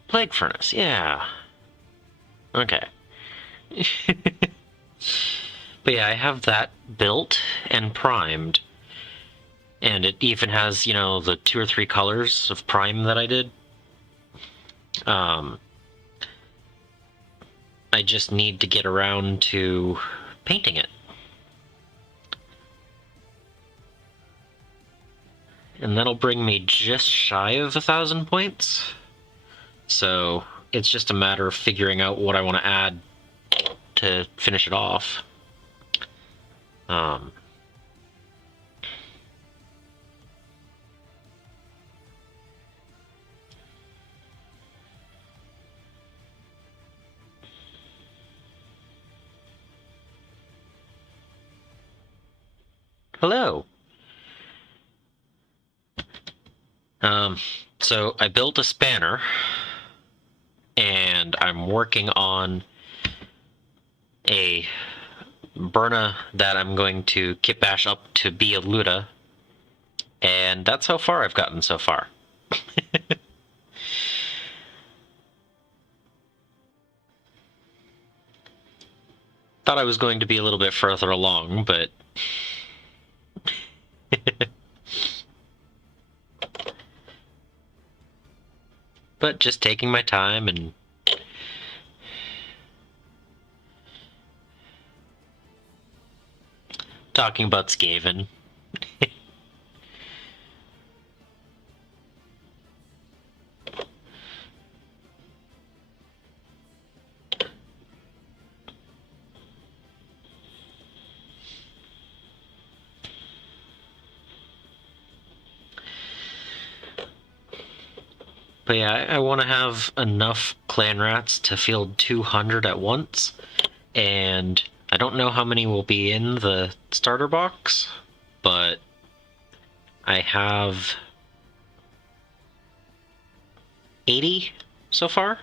Plague Furnace, yeah. Okay. But yeah, I have that built and primed. And it even has, you know, the 2 or 3 colors of prime that I did. I just need to get around to painting it. And that'll bring me just shy of 1,000 points. So it's just a matter of figuring out what I want to add to finish it off. Hello. So I built a spanner, and I'm working on a Burna that I'm going to Kitbash up to be a Luta, and that's how far I've gotten so far. Thought I was going to be a little bit further along, but but just taking my time and talking about Skaven. But yeah, I want to have enough clan rats to field 200 at once, and I don't know how many will be in the starter box, but I have 80 so far.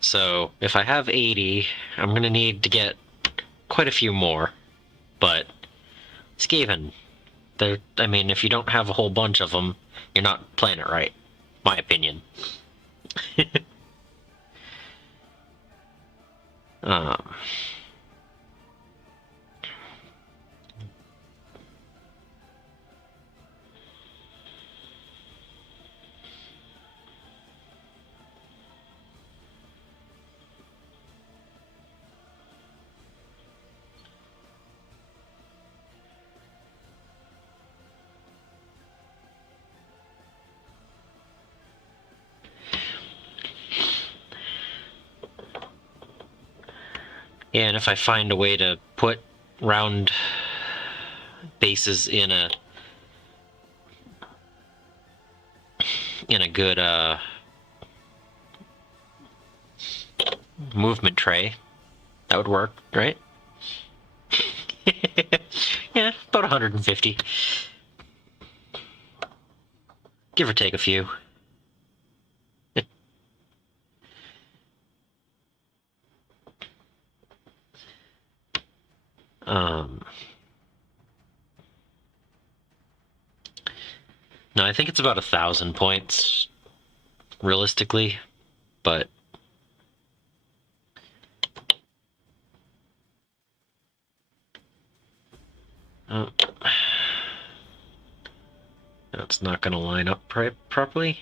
So if I have 80, I'm going to need to get quite a few more. But Skaven, I mean, if you don't have a whole bunch of them, you're not playing it right. My opinion. um, and if I find a way to put round bases in a good movement tray, that would work, right? Yeah, about 150. Give or take a few. No, I think it's about 1,000 points, realistically, but that's not going to line up properly.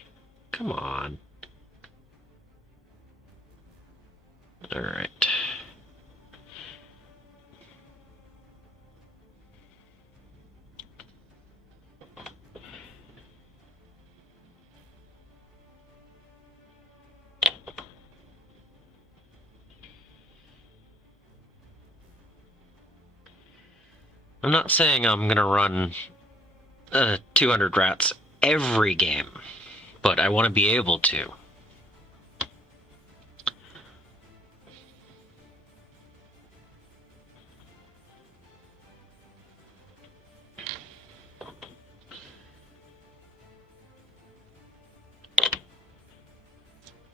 Come on. All right. I'm not saying I'm gonna run 200 rats every game, but I want to be able to.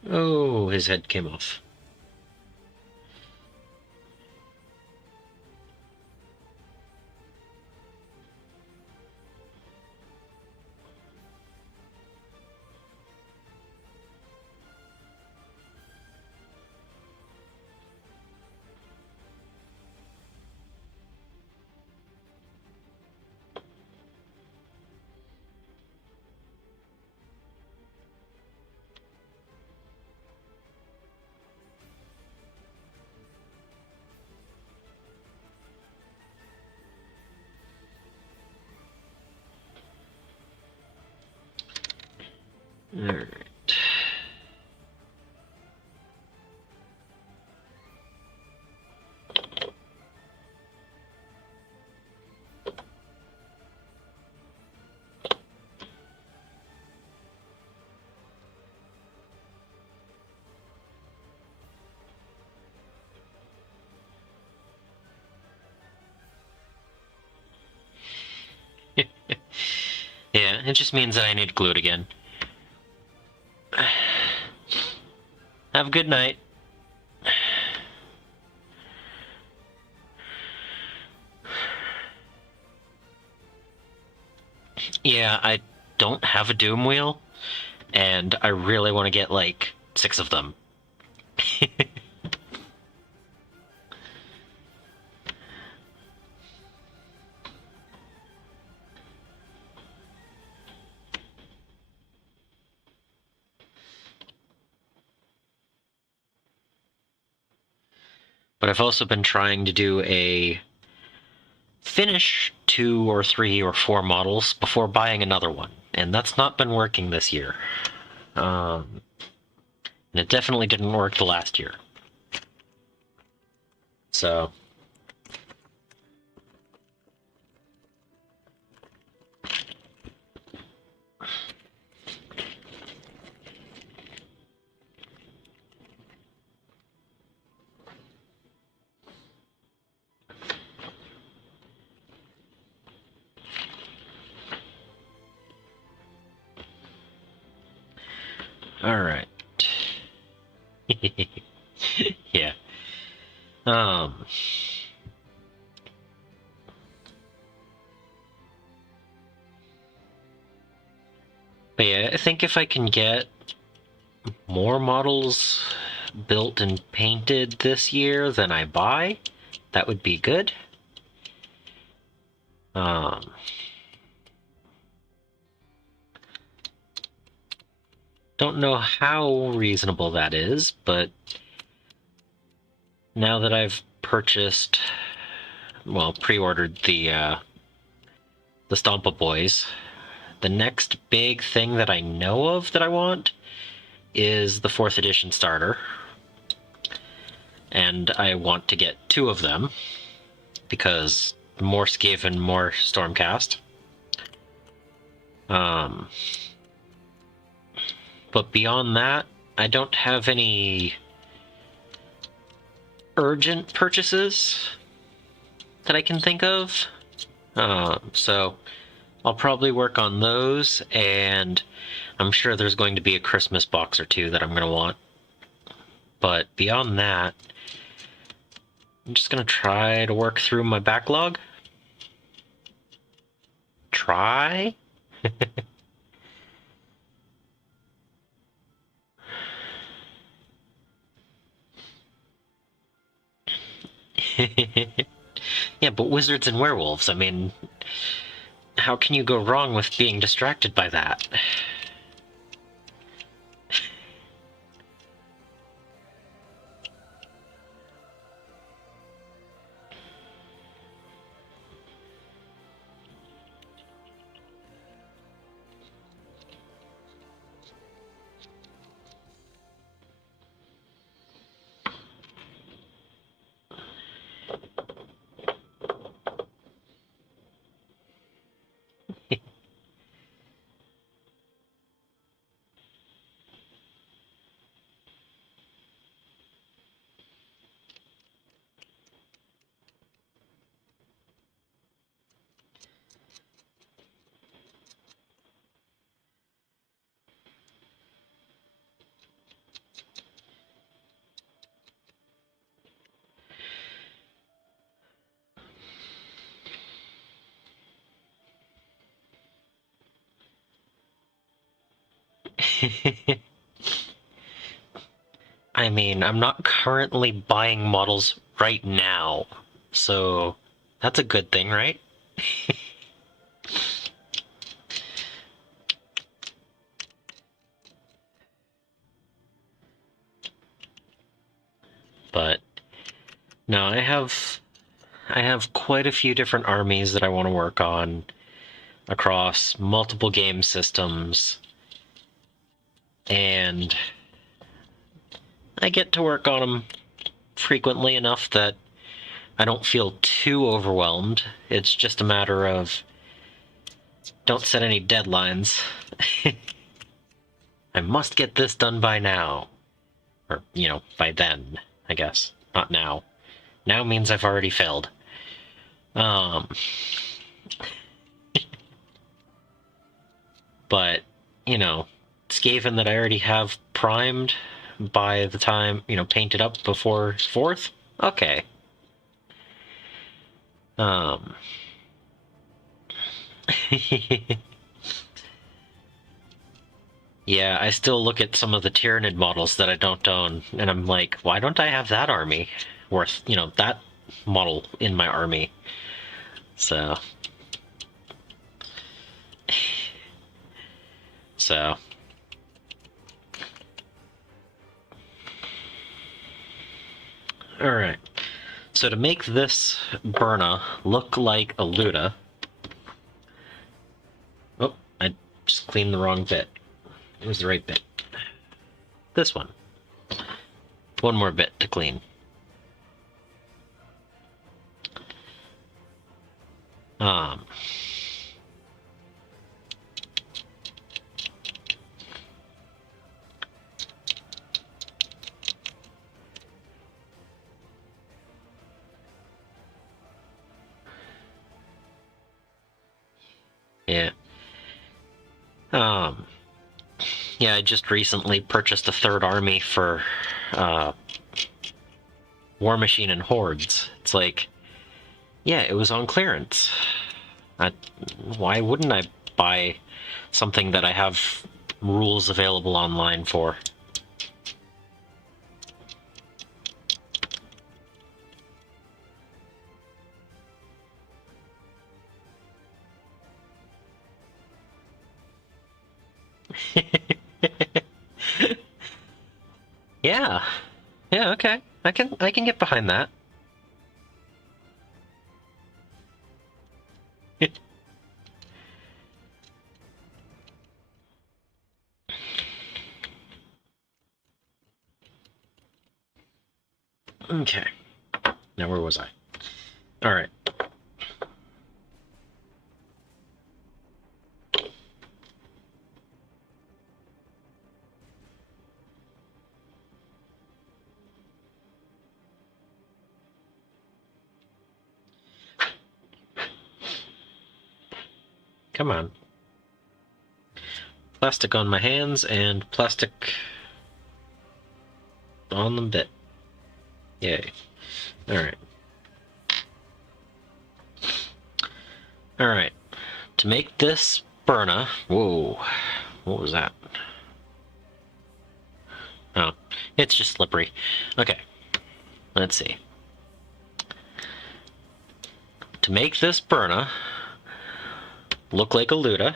Oh, his head came off. Alright. Yeah, it just means that I need to glue it again. Have a good night. Yeah, I don't have a Doom Wheel, and I really want to get like 6 of them. But I've also been trying to do a finish 2 or 3 or 4 models before buying another one, and that's not been working this year. And it definitely didn't work the last year. So all right. Yeah. But yeah, I think if I can get more models built and painted this year than I buy, that would be good. Don't know how reasonable that is, but now that I've purchased, well, pre-ordered the Stompa Boys, the next big thing that I know of that I want is the 4th edition starter. And I want to get 2 of them, because more Skaven, more Stormcast. But beyond that, I don't have any urgent purchases that I can think of. So I'll probably work on those, and I'm sure there's going to be a Christmas box or 2 that I'm going to want. But beyond that, I'm just going to try to work through my backlog. Try? Yeah, but wizards and werewolves, I mean, how can you go wrong with being distracted by that? I mean, I'm not currently buying models right now, so that's a good thing, right? But no, I have quite a few different armies that I want to work on across multiple game systems, and I get to work on them frequently enough that I don't feel too overwhelmed. It's just a matter of don't set any deadlines. I must get this done by now. Or, by then, I guess. Not now. Now means I've already failed. But, Skaven that I already have primed by the time, painted up before 4th? Okay. Yeah, I still look at some of the Tyranid models that I don't own, and I'm like, why don't I have that army worth, that model in my army? So. Alright. So to make this Burna look like a Luta... Oh, I just cleaned the wrong bit. It was the right bit. This one. One more bit to clean. Yeah. Yeah, I just recently purchased a third army for War Machine and Hordes. It's like, yeah, it was on clearance. Why wouldn't I buy something that I have rules available online for? Yeah. Yeah, okay. I can get behind that. Okay. Now where was I? Alright. Come on. Plastic on my hands and plastic on the bit. Yay. Alright. Alright. To make this Burna... Whoa. What was that? Oh. It's just slippery. Okay. Let's see. To make this Burna look like a Luta,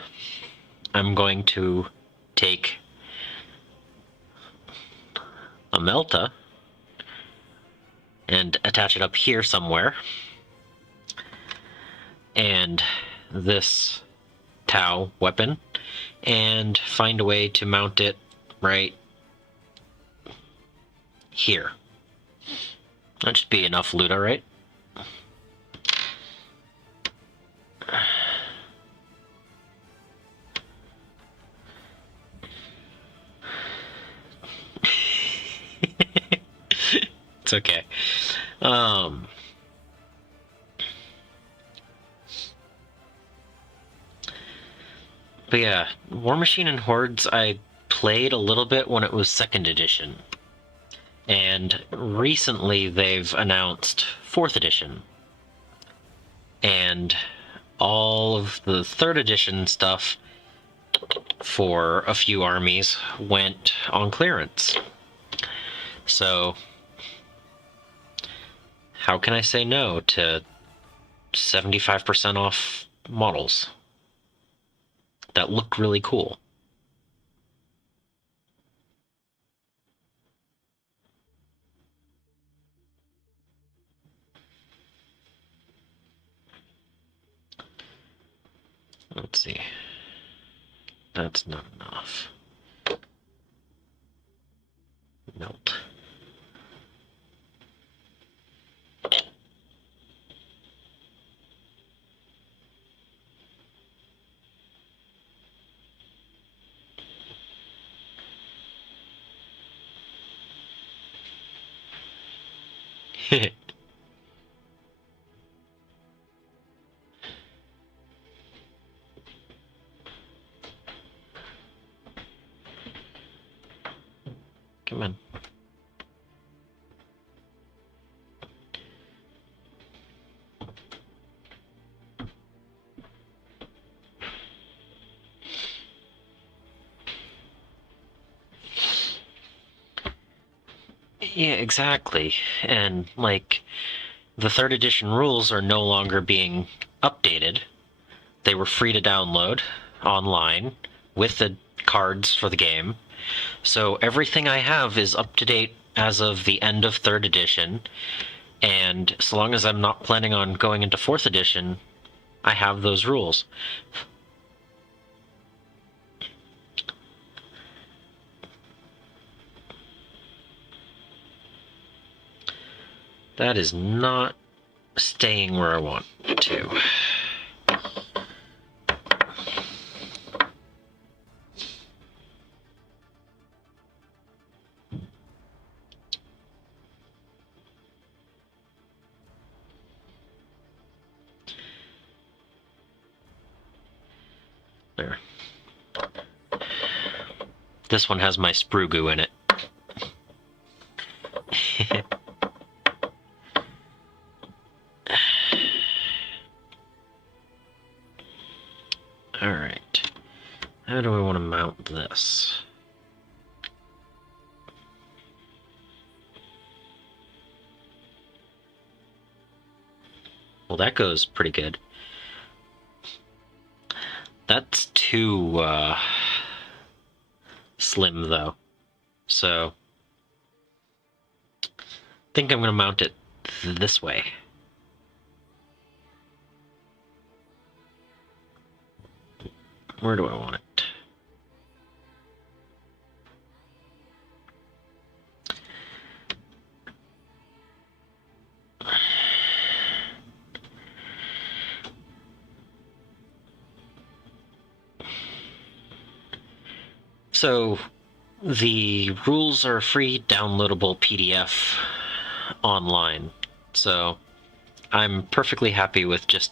I'm going to take a Melta and attach it up here somewhere, and this Tau weapon, and find a way to mount it right here. That should be enough Luta, right? It's okay. But yeah, War Machine and Hordes I played a little bit when it was 2nd edition. And recently they've announced 4th edition. And all of the 3rd edition stuff for a few armies went on clearance. So how can I say no to 75% off models that look really cool? Let's see. That's not enough. Melt. Come on. Yeah, exactly. And, like, the 3rd edition rules are no longer being updated. They were free to download online with the cards for the game. So everything I have is up to date as of the end of 3rd edition. And so long as I'm not planning on going into 4th edition, I have those rules. That is not staying where I want to. There. This one has my sprue goo in it. Alright. How do I want to mount this? Well, that goes pretty good. That's too slim, though. So I think I'm going to mount it this way. Where do I want it? So the rules are a free downloadable PDF online. So I'm perfectly happy with just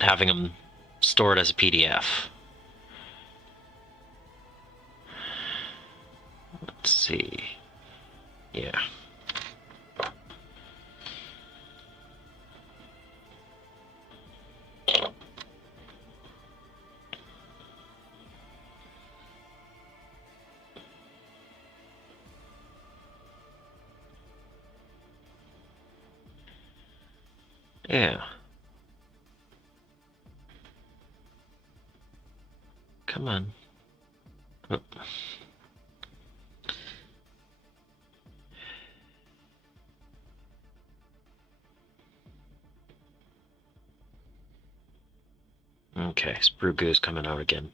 having them stored as a PDF. Let's see. Yeah. Yeah. Come on. Oh. Okay, sprue goo's coming out again.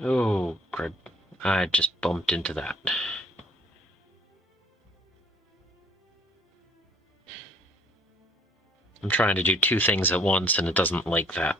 Oh, crud. I just bumped into that. I'm trying to do two things at once, and it doesn't like that.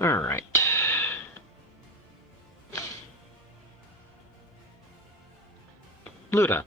All right. Luda.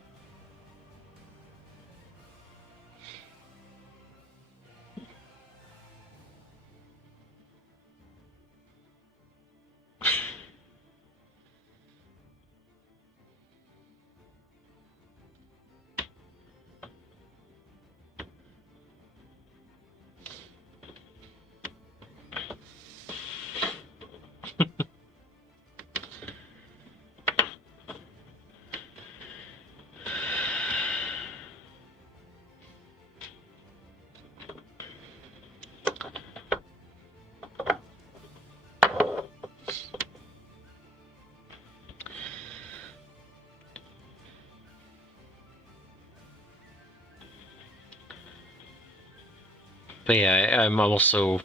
But yeah, I'm also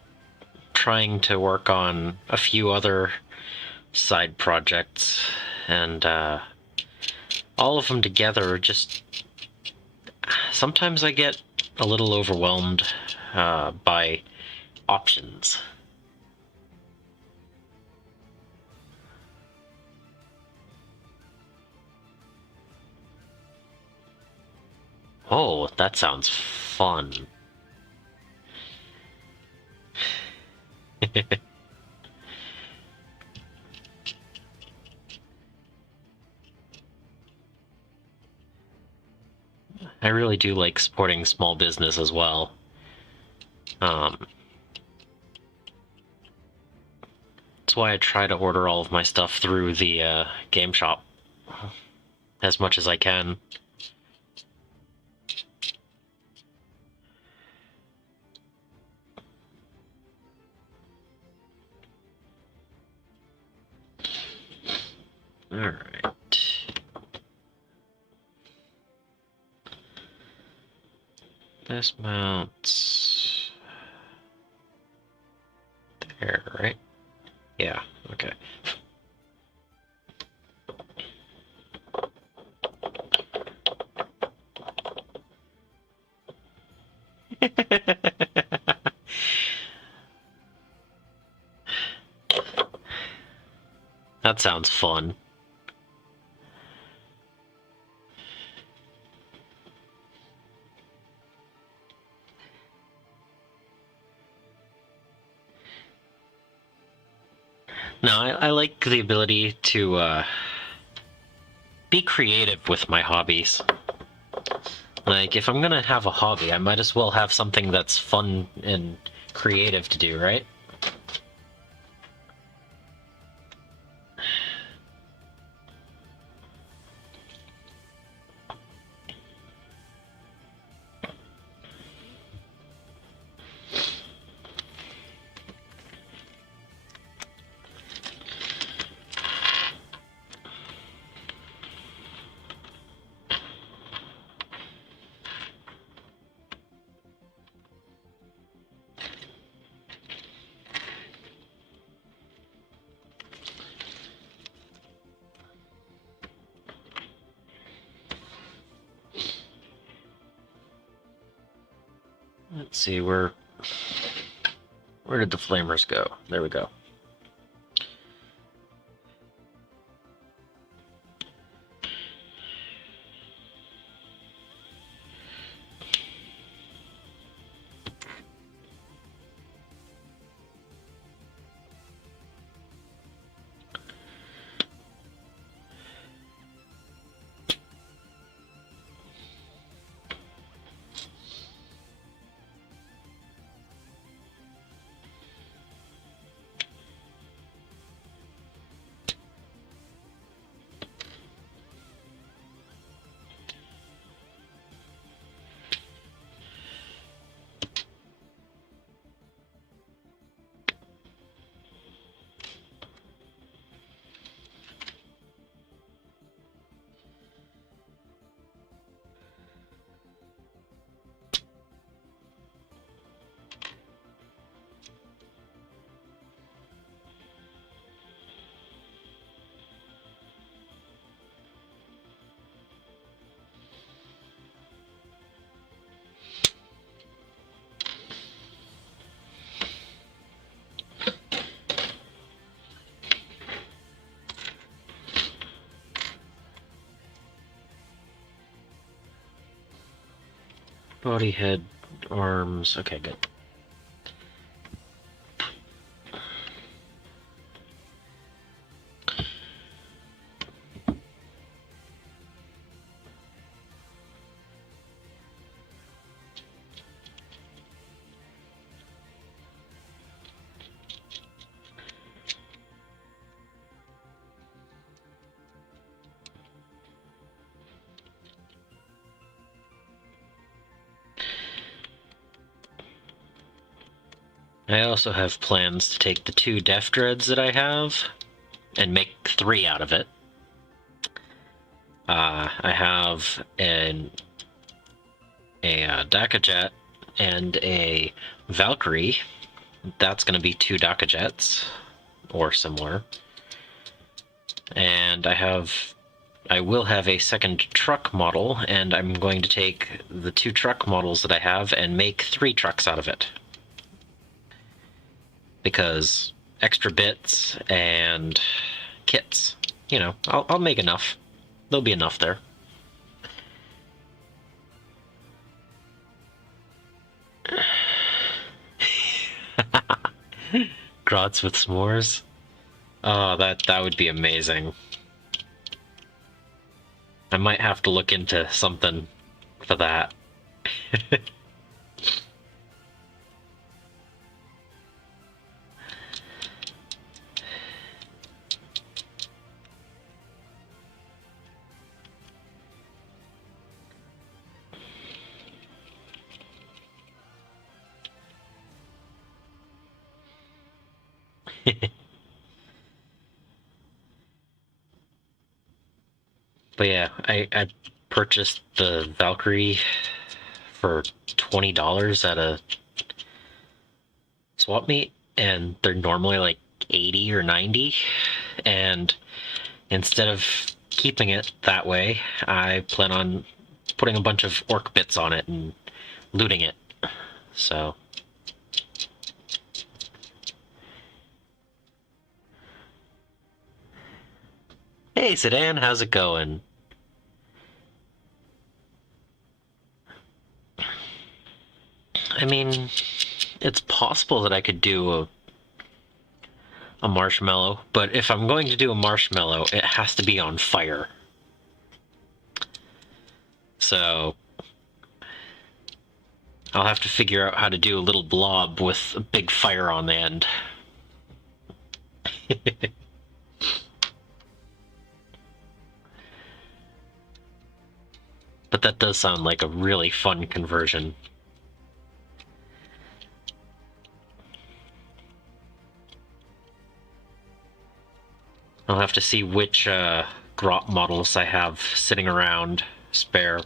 trying to work on a few other side projects, and all of them together just sometimes I get a little overwhelmed by options. Oh, that sounds fun. I really do like supporting small business as well. That's why I try to order all of my stuff through the game shop as much as I can. All right. This mounts there, right? Yeah, okay. That sounds fun. No, I like the ability to be creative with my hobbies. Like, if I'm gonna have a hobby, I might as well have something that's fun and creative to do, right? Let's see, where did the flamers go? There we go. Body, head, arms. Okay, good. I also have plans to take the 2 Def Dreads that I have and make 3 out of it. I have a Dakajet and a Valkyrie. That's going to be 2 Dakajets, or similar. And I will have a second truck model, and I'm going to take the 2 truck models that I have and make 3 trucks out of it. Because extra bits and kits, you know, I'll make enough. There'll be enough there. Grots with s'mores? Oh, that would be amazing. I might have to look into something for that. But yeah, I purchased the Valkyrie for $20 at a swap meet, and they're normally like 80 or 90, and instead of keeping it that way, I plan on putting a bunch of orc bits on it and looting it. So hey Sedan, how's it going? I mean, it's possible that I could do a marshmallow, but if I'm going to do a marshmallow, it has to be on fire. So I'll have to figure out how to do a little blob with a big fire on the end. But that does sound like a really fun conversion. I'll have to see which grot models I have sitting around spare.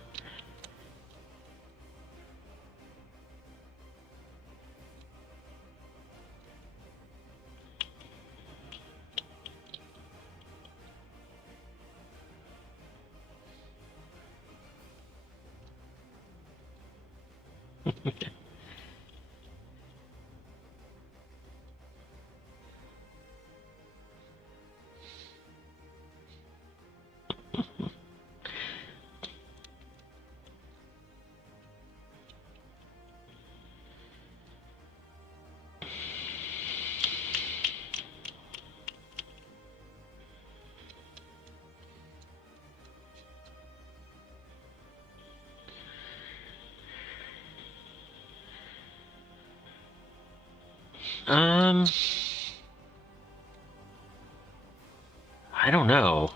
I don't know.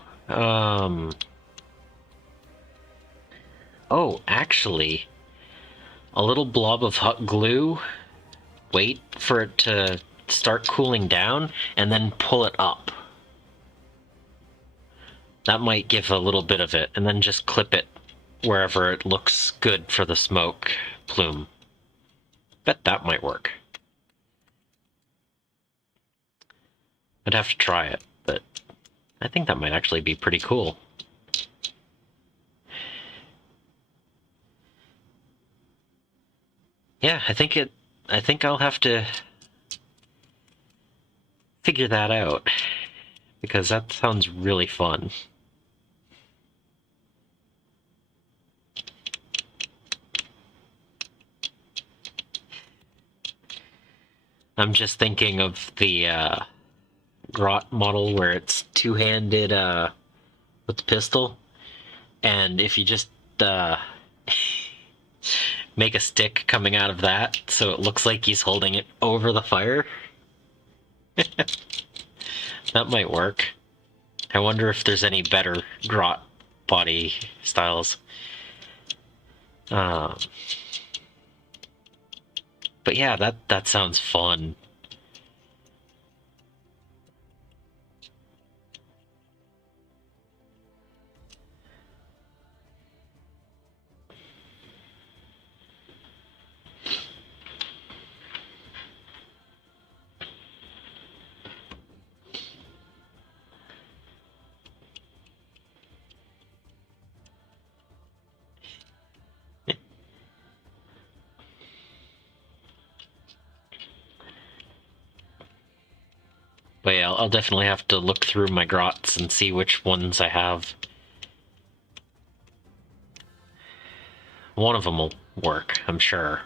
Oh, actually, a little blob of hot glue, wait for it to start cooling down, and then pull it up. That might give a little bit of it, and then just clip it wherever it looks good for the smoke plume. Bet that might work. I'd have to try it, but I think that might actually be pretty cool. Yeah, I think I'll have to figure that out, because that sounds really fun. I'm just thinking of the grot model where it's two-handed with the pistol, and if you just uh, make a stick coming out of that so it looks like he's holding it over the fire, that might work. I wonder if there's any better grot body styles. Um, but yeah, that sounds fun. But yeah, I'll definitely have to look through my grots and see which ones I have. One of them will work, I'm sure.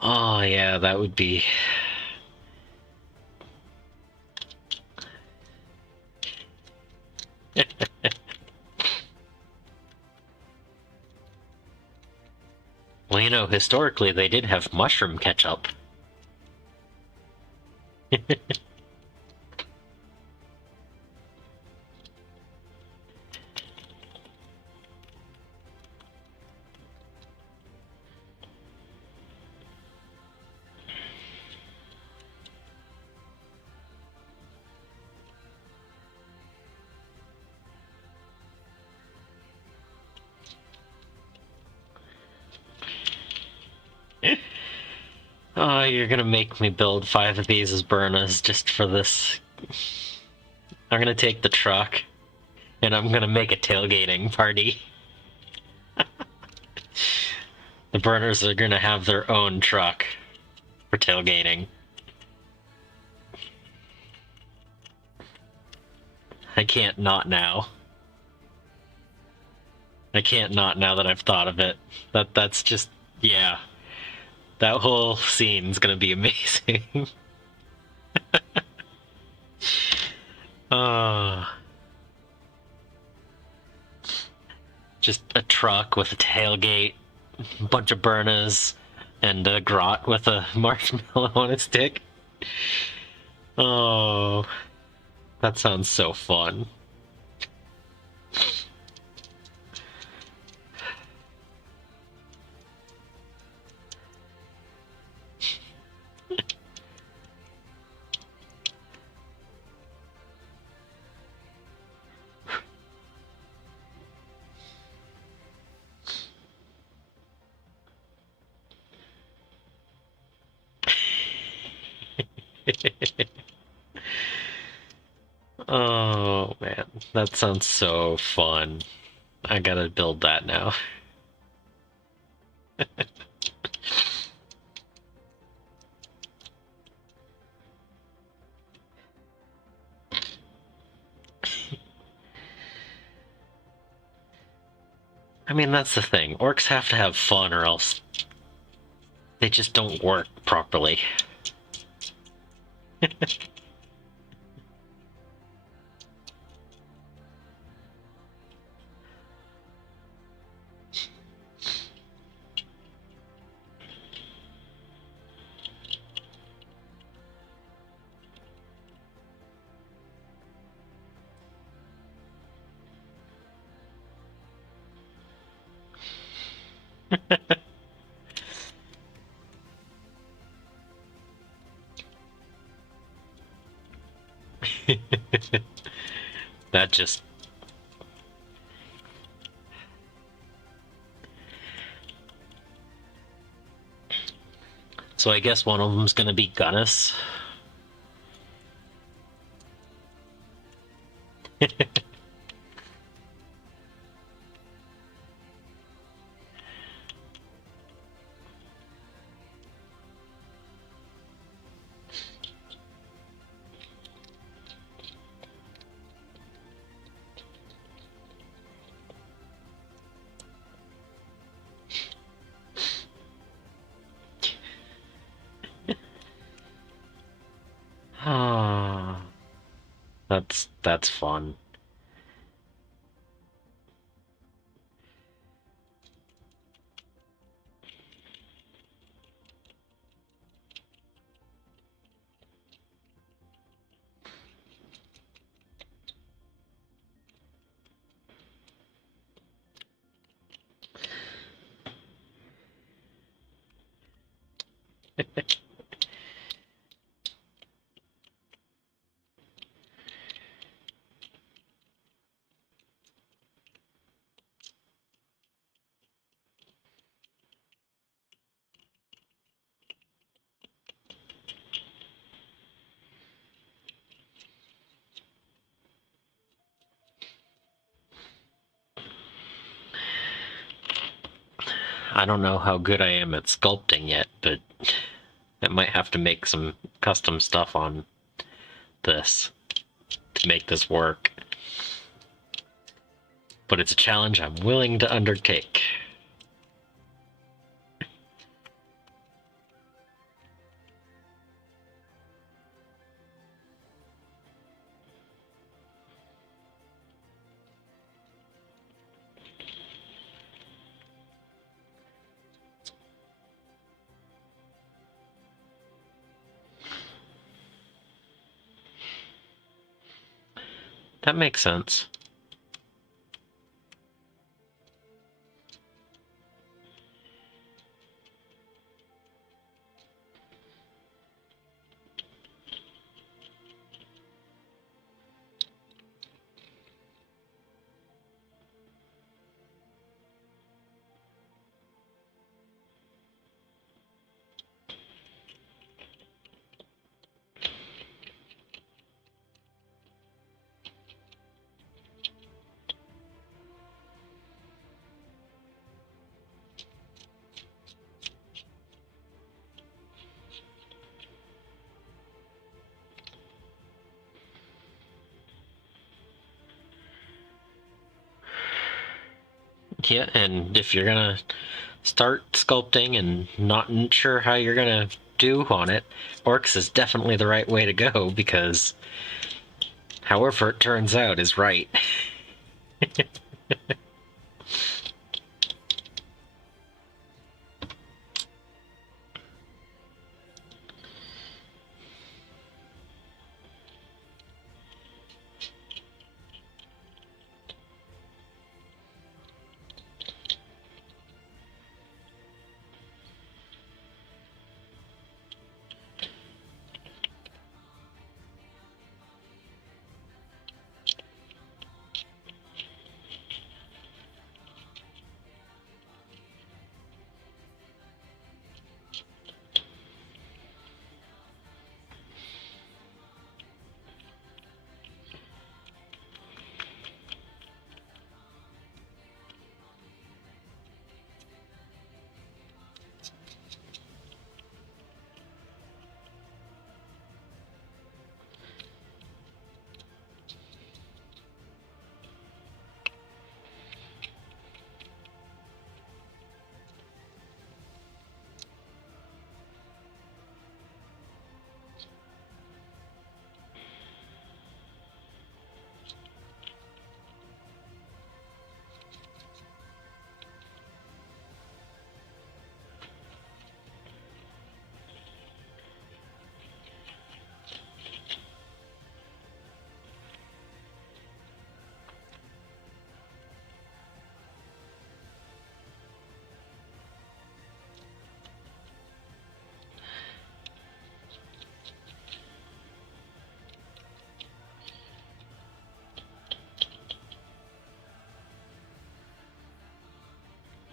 Oh yeah, that would be... Well, you know, historically they did have mushroom ketchup. Oh, you're gonna make me build 5 of these as Burnas just for this. I'm gonna take the truck, and I'm gonna make a tailgating party. The Burners are gonna have their own truck for tailgating. I can't not now. I can't not now that I've thought of it. That's just, yeah. That whole scene's gonna be amazing. uh, just a truck with a tailgate, a bunch of burners, and a grot with a marshmallow on a stick. Oh, that sounds so fun. Oh man, that sounds so fun. I gotta build that now. I mean, that's the thing. Orcs have to have fun or else they just don't work properly. That just... So I guess one of them's gonna be Gunnis. That's fun. I don't know how good I am at sculpting yet, but I might have to make some custom stuff on this to make this work. But it's a challenge I'm willing to undertake. That makes sense. Yeah, and if you're gonna start sculpting and not sure how you're gonna do on it, Orcs is definitely the right way to go because however it turns out is right.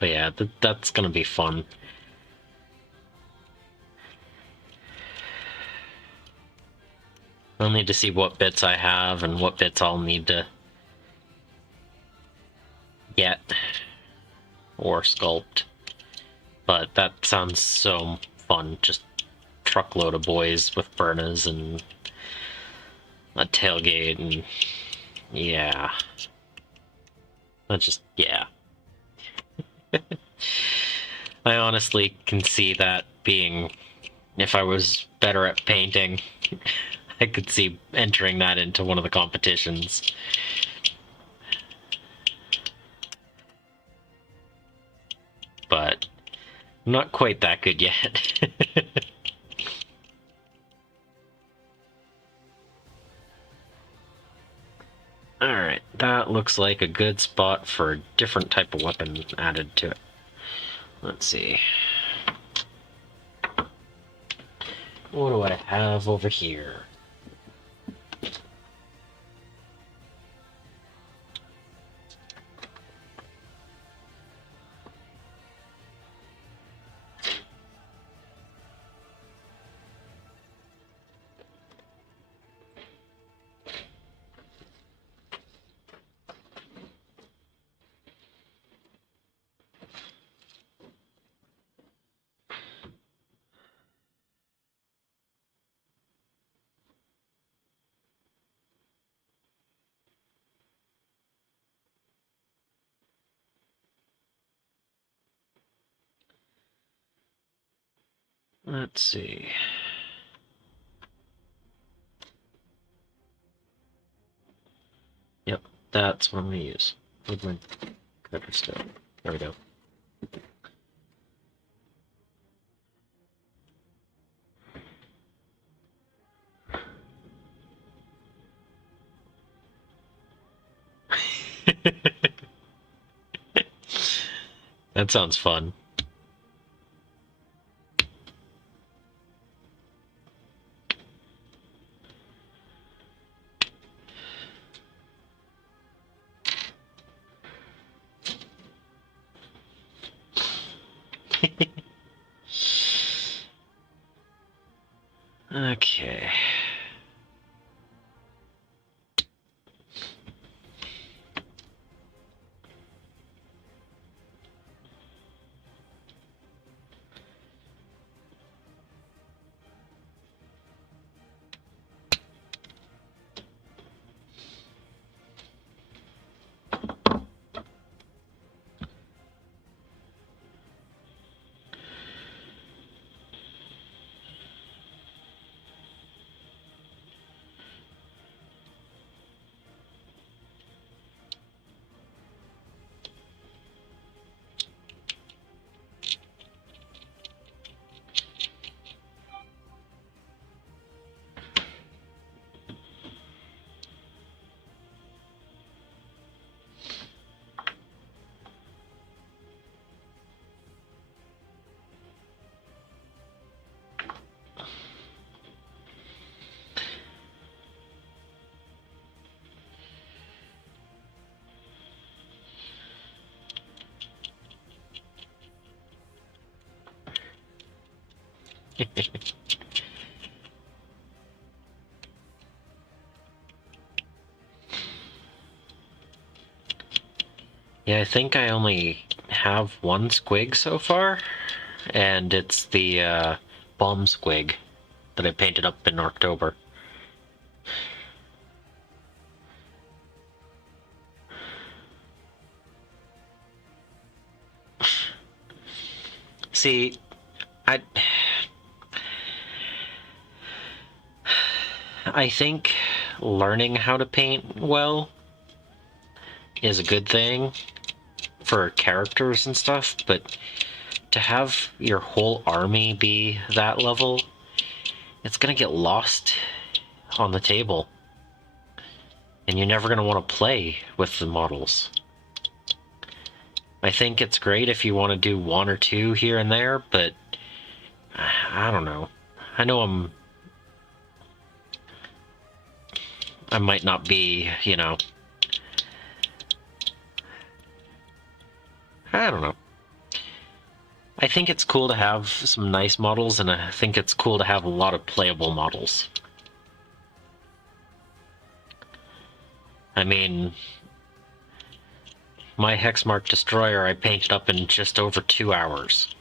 But yeah, that's gonna be fun. I'll need to see what bits I have and what bits I'll need to get or sculpt. But that sounds so fun. Just truckload of boys with burnas and a tailgate and yeah. That's just, yeah. I honestly can see that being, if I was better at painting, I could see entering that into one of the competitions. But not quite that good yet. Alright, that looks like a good spot for a different type of weapon added to it. Let's see. What do I have over here? Let's see. Yep, that's what I'm going to use. With my cutter still. There we go. That sounds fun. Okay. Yeah, I think I only have one squig so far, and it's the bomb squig that I painted up in October. See, I think learning how to paint well is a good thing for characters and stuff, but to have your whole army be that level, it's gonna get lost on the table. And you're never gonna want to play with the models. I think it's great if you want to do one or two here and there, but I don't know. I know I might not be, you know, I don't know. I think it's cool to have some nice models, and I think it's cool to have a lot of playable models. I mean, my Hexmark Destroyer I painted up in just over 2 hours.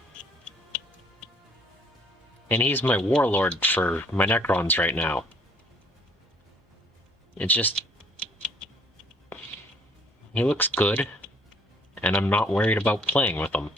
And he's my warlord for my Necrons right now. It's just... he looks good, and I'm not worried about playing with him.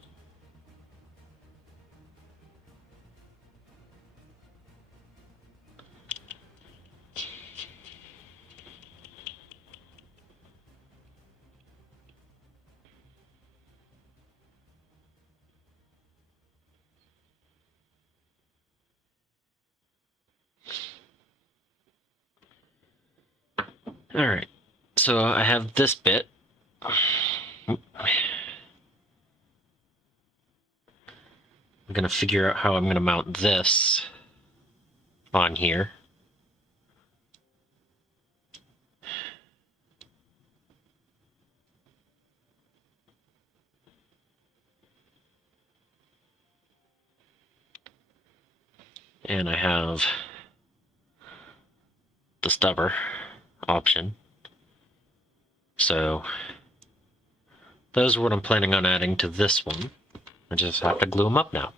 Alright, so I have this bit. I'm gonna figure out how I'm gonna mount this on here. And I have the stubber option. So those are what I'm planning on adding to this one. I just have to glue them up now.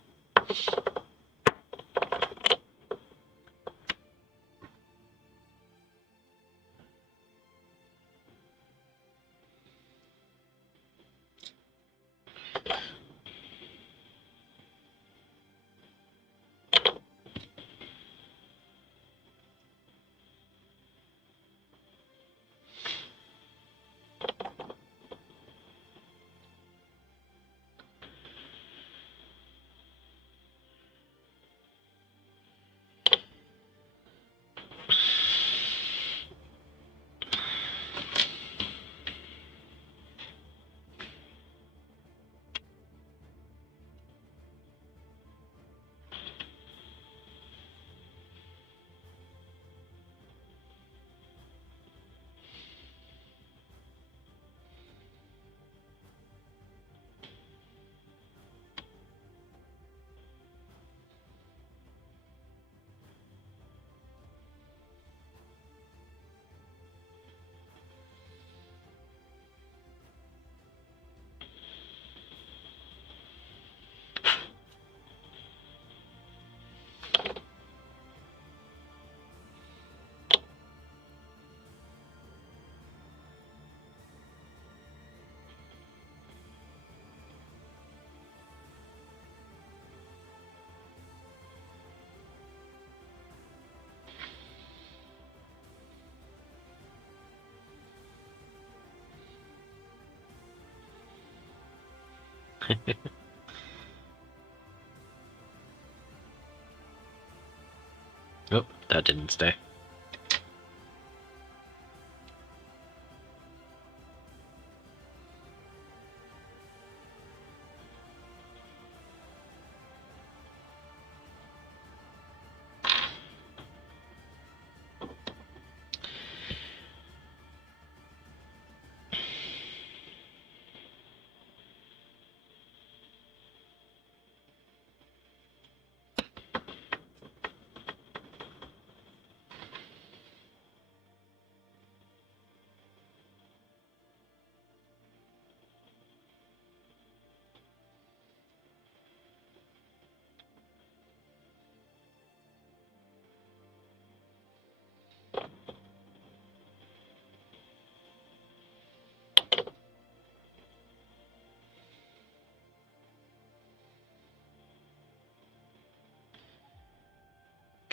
Oh, that didn't stay.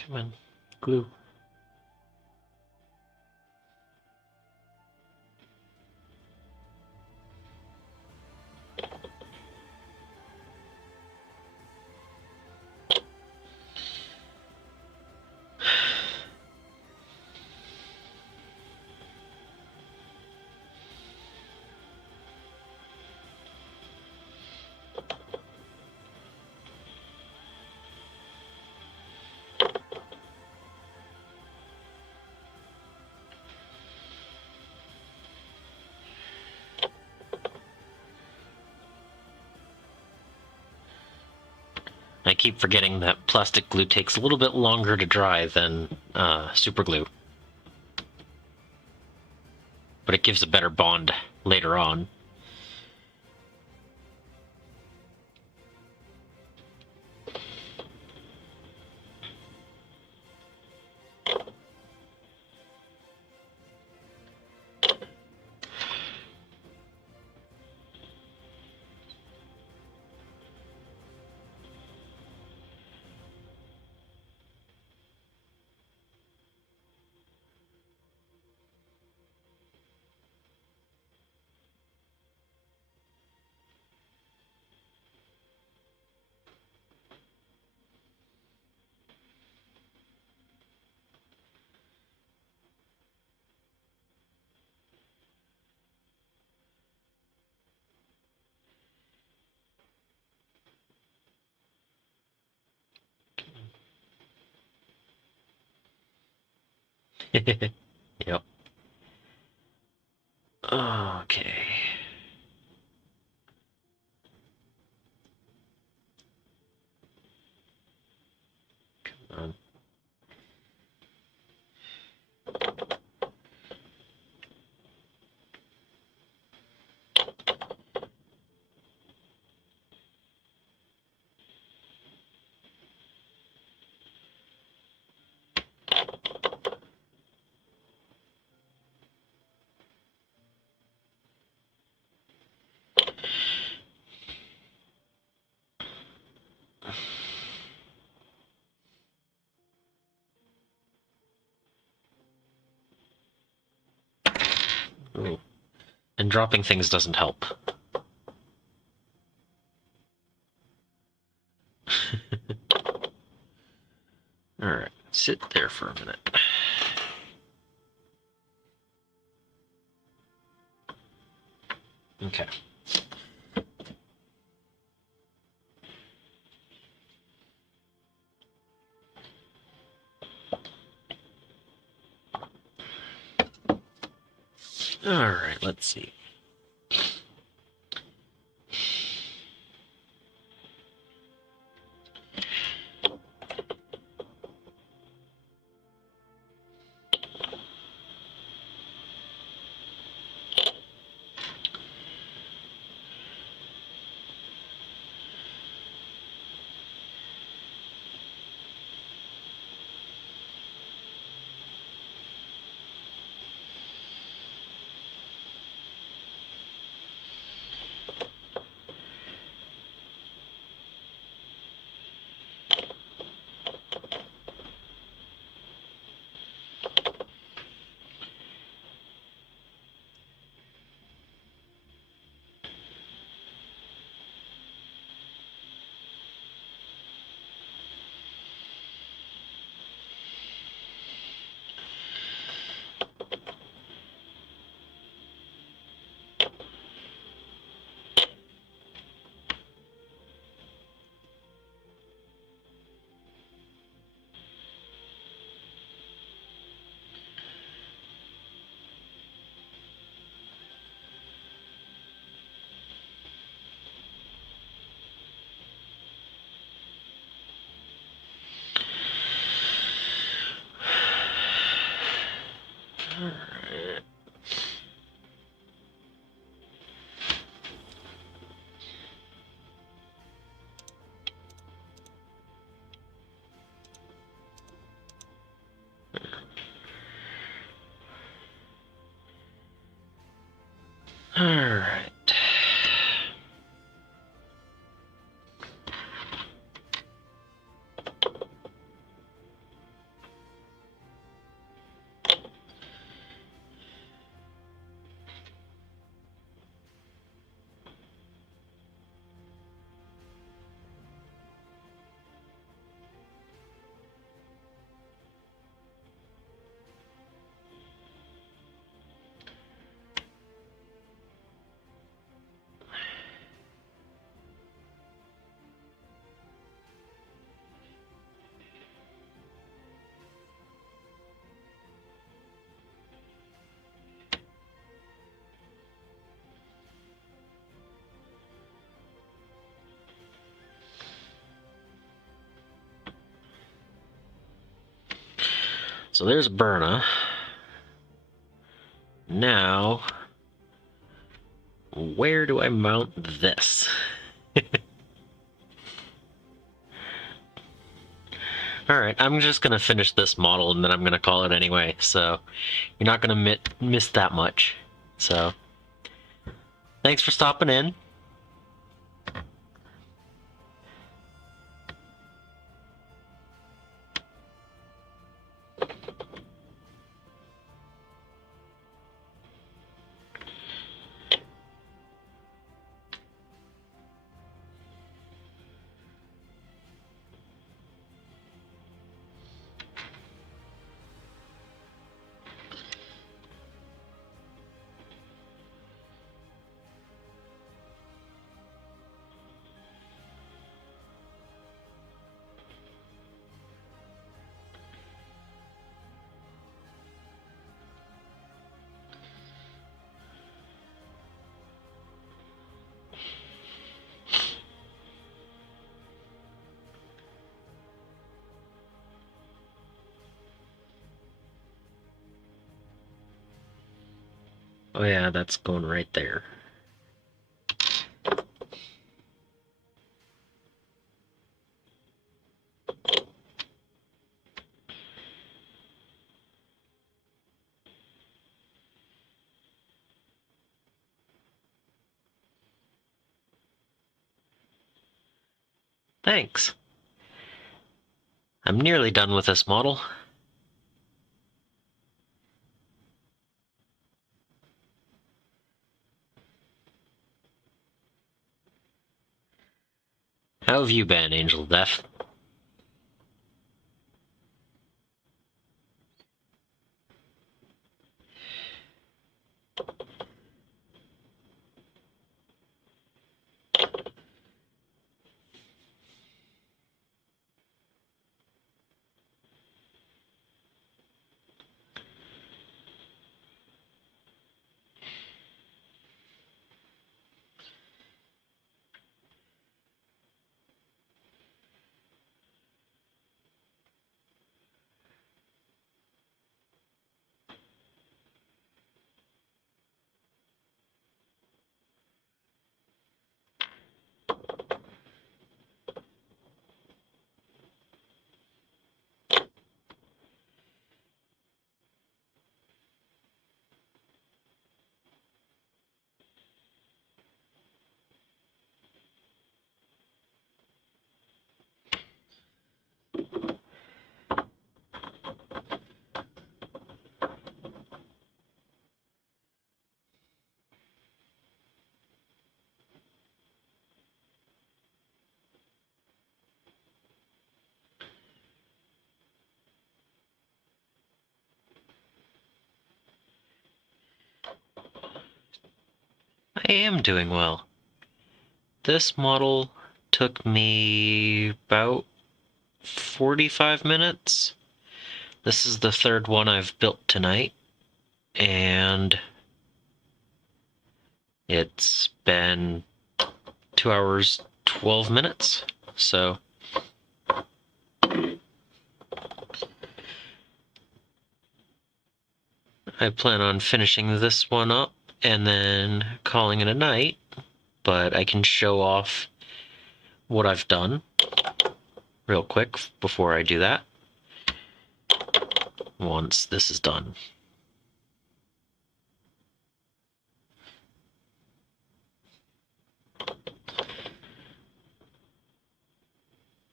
Come on, glue. I keep forgetting that plastic glue takes a little bit longer to dry than super glue. But it gives a better bond later on. Yep. Okay. Come on. Ooh. And dropping things doesn't help. Alright, sit there for a minute. Okay. Alright, let's see. Alright. Alright. So there's Berna. Now, where do I mount this? Alright, I'm just gonna finish this model and then I'm gonna call it anyway, so you're not gonna miss that much. So, thanks for stopping in. Oh yeah, that's going right there. Thanks. I'm nearly done with this model. How have you been, Angel Death? I am doing well. This model took me about 45 minutes. This is the third one I've built tonight, and it's been 2 hours, 12 minutes. So I plan on finishing this one up and then calling it a night, but I can show off what I've done real quick before I do that, once this is done.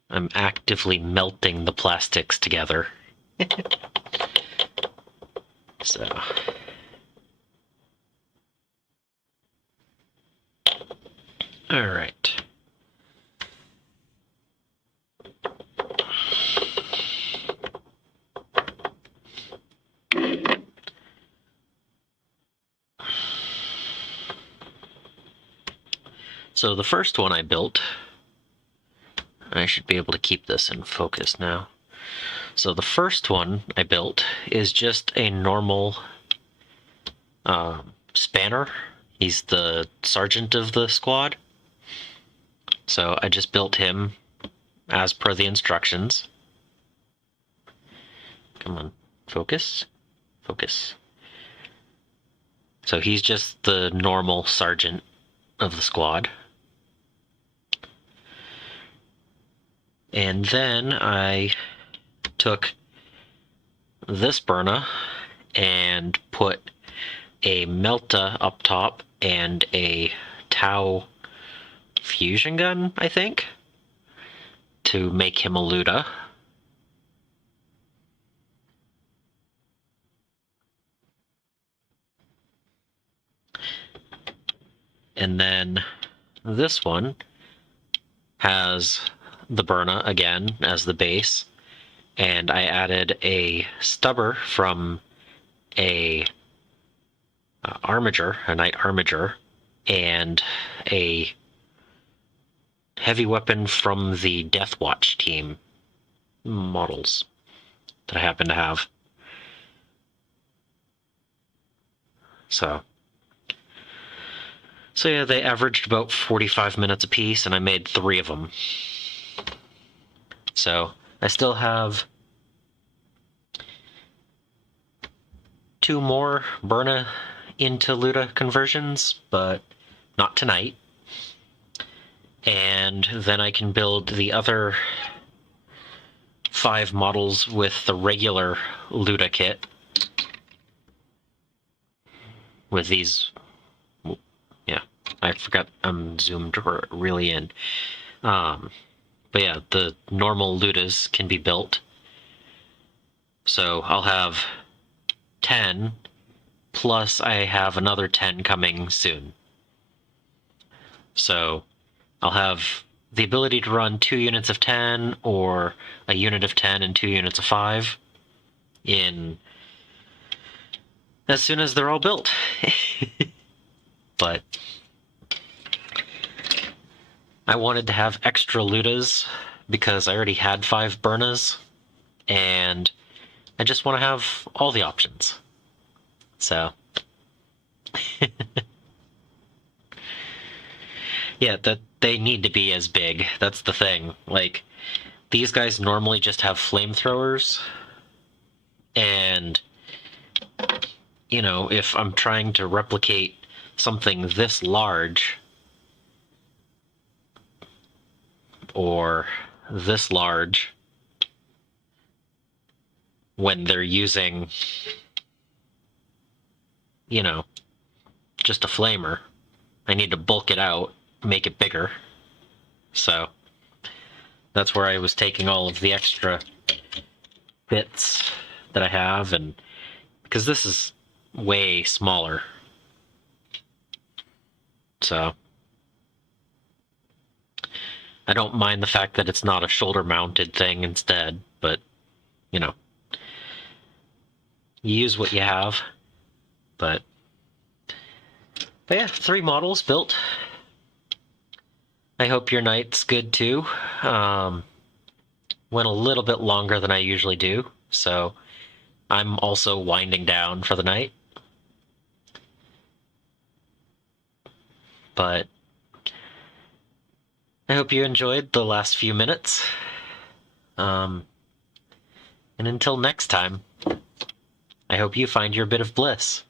I'm actively melting the plastics together. So, all right. So the first one I built, I should be able to keep this in focus now. So the first one I built is just a normal spanner. He's the sergeant of the squad. So I just built him as per the instructions. Come on, focus, focus. So he's just the normal sergeant of the squad. And then I took this Burna and put a Melta up top and a Tau fusion gun, I think, to make him a Luta. And then this one has the Burna again as the base, and I added a stubber from a armiger, a knight armiger, and a heavy weapon from the Deathwatch team models that I happen to have. So yeah, they averaged about 45 minutes apiece, and I made 3 of them. So I still have 2 more Burna into Luta conversions, but not tonight. And then I can build the other 5 models with the regular Luta kit. With these... Yeah, I forgot I'm zoomed really in. But yeah, the normal Lutas can be built. So I'll have 10, plus I have another 10 coming soon. So I'll have the ability to run 2 units of 10, or a unit of 10 and 2 units of 5 in as soon as they're all built. But I wanted to have extra Lutas because I already had 5 Burnas, and I just want to have all the options. So yeah, that they need to be as big. That's the thing. Like, these guys normally just have flamethrowers, and you know, if I'm trying to replicate something this large or this large when they're using, you know, just a flamer, I need to bulk it out, make it bigger. So that's where I was taking all of the extra bits that I have, and because this is way smaller. So I don't mind the fact that it's not a shoulder-mounted thing instead, but, you know, you use what you have. But yeah, 3 models built. I hope your night's good too. Went a little bit longer than I usually do, so I'm also winding down for the night. But I hope you enjoyed the last few minutes. And until next time, I hope you find your bit of bliss.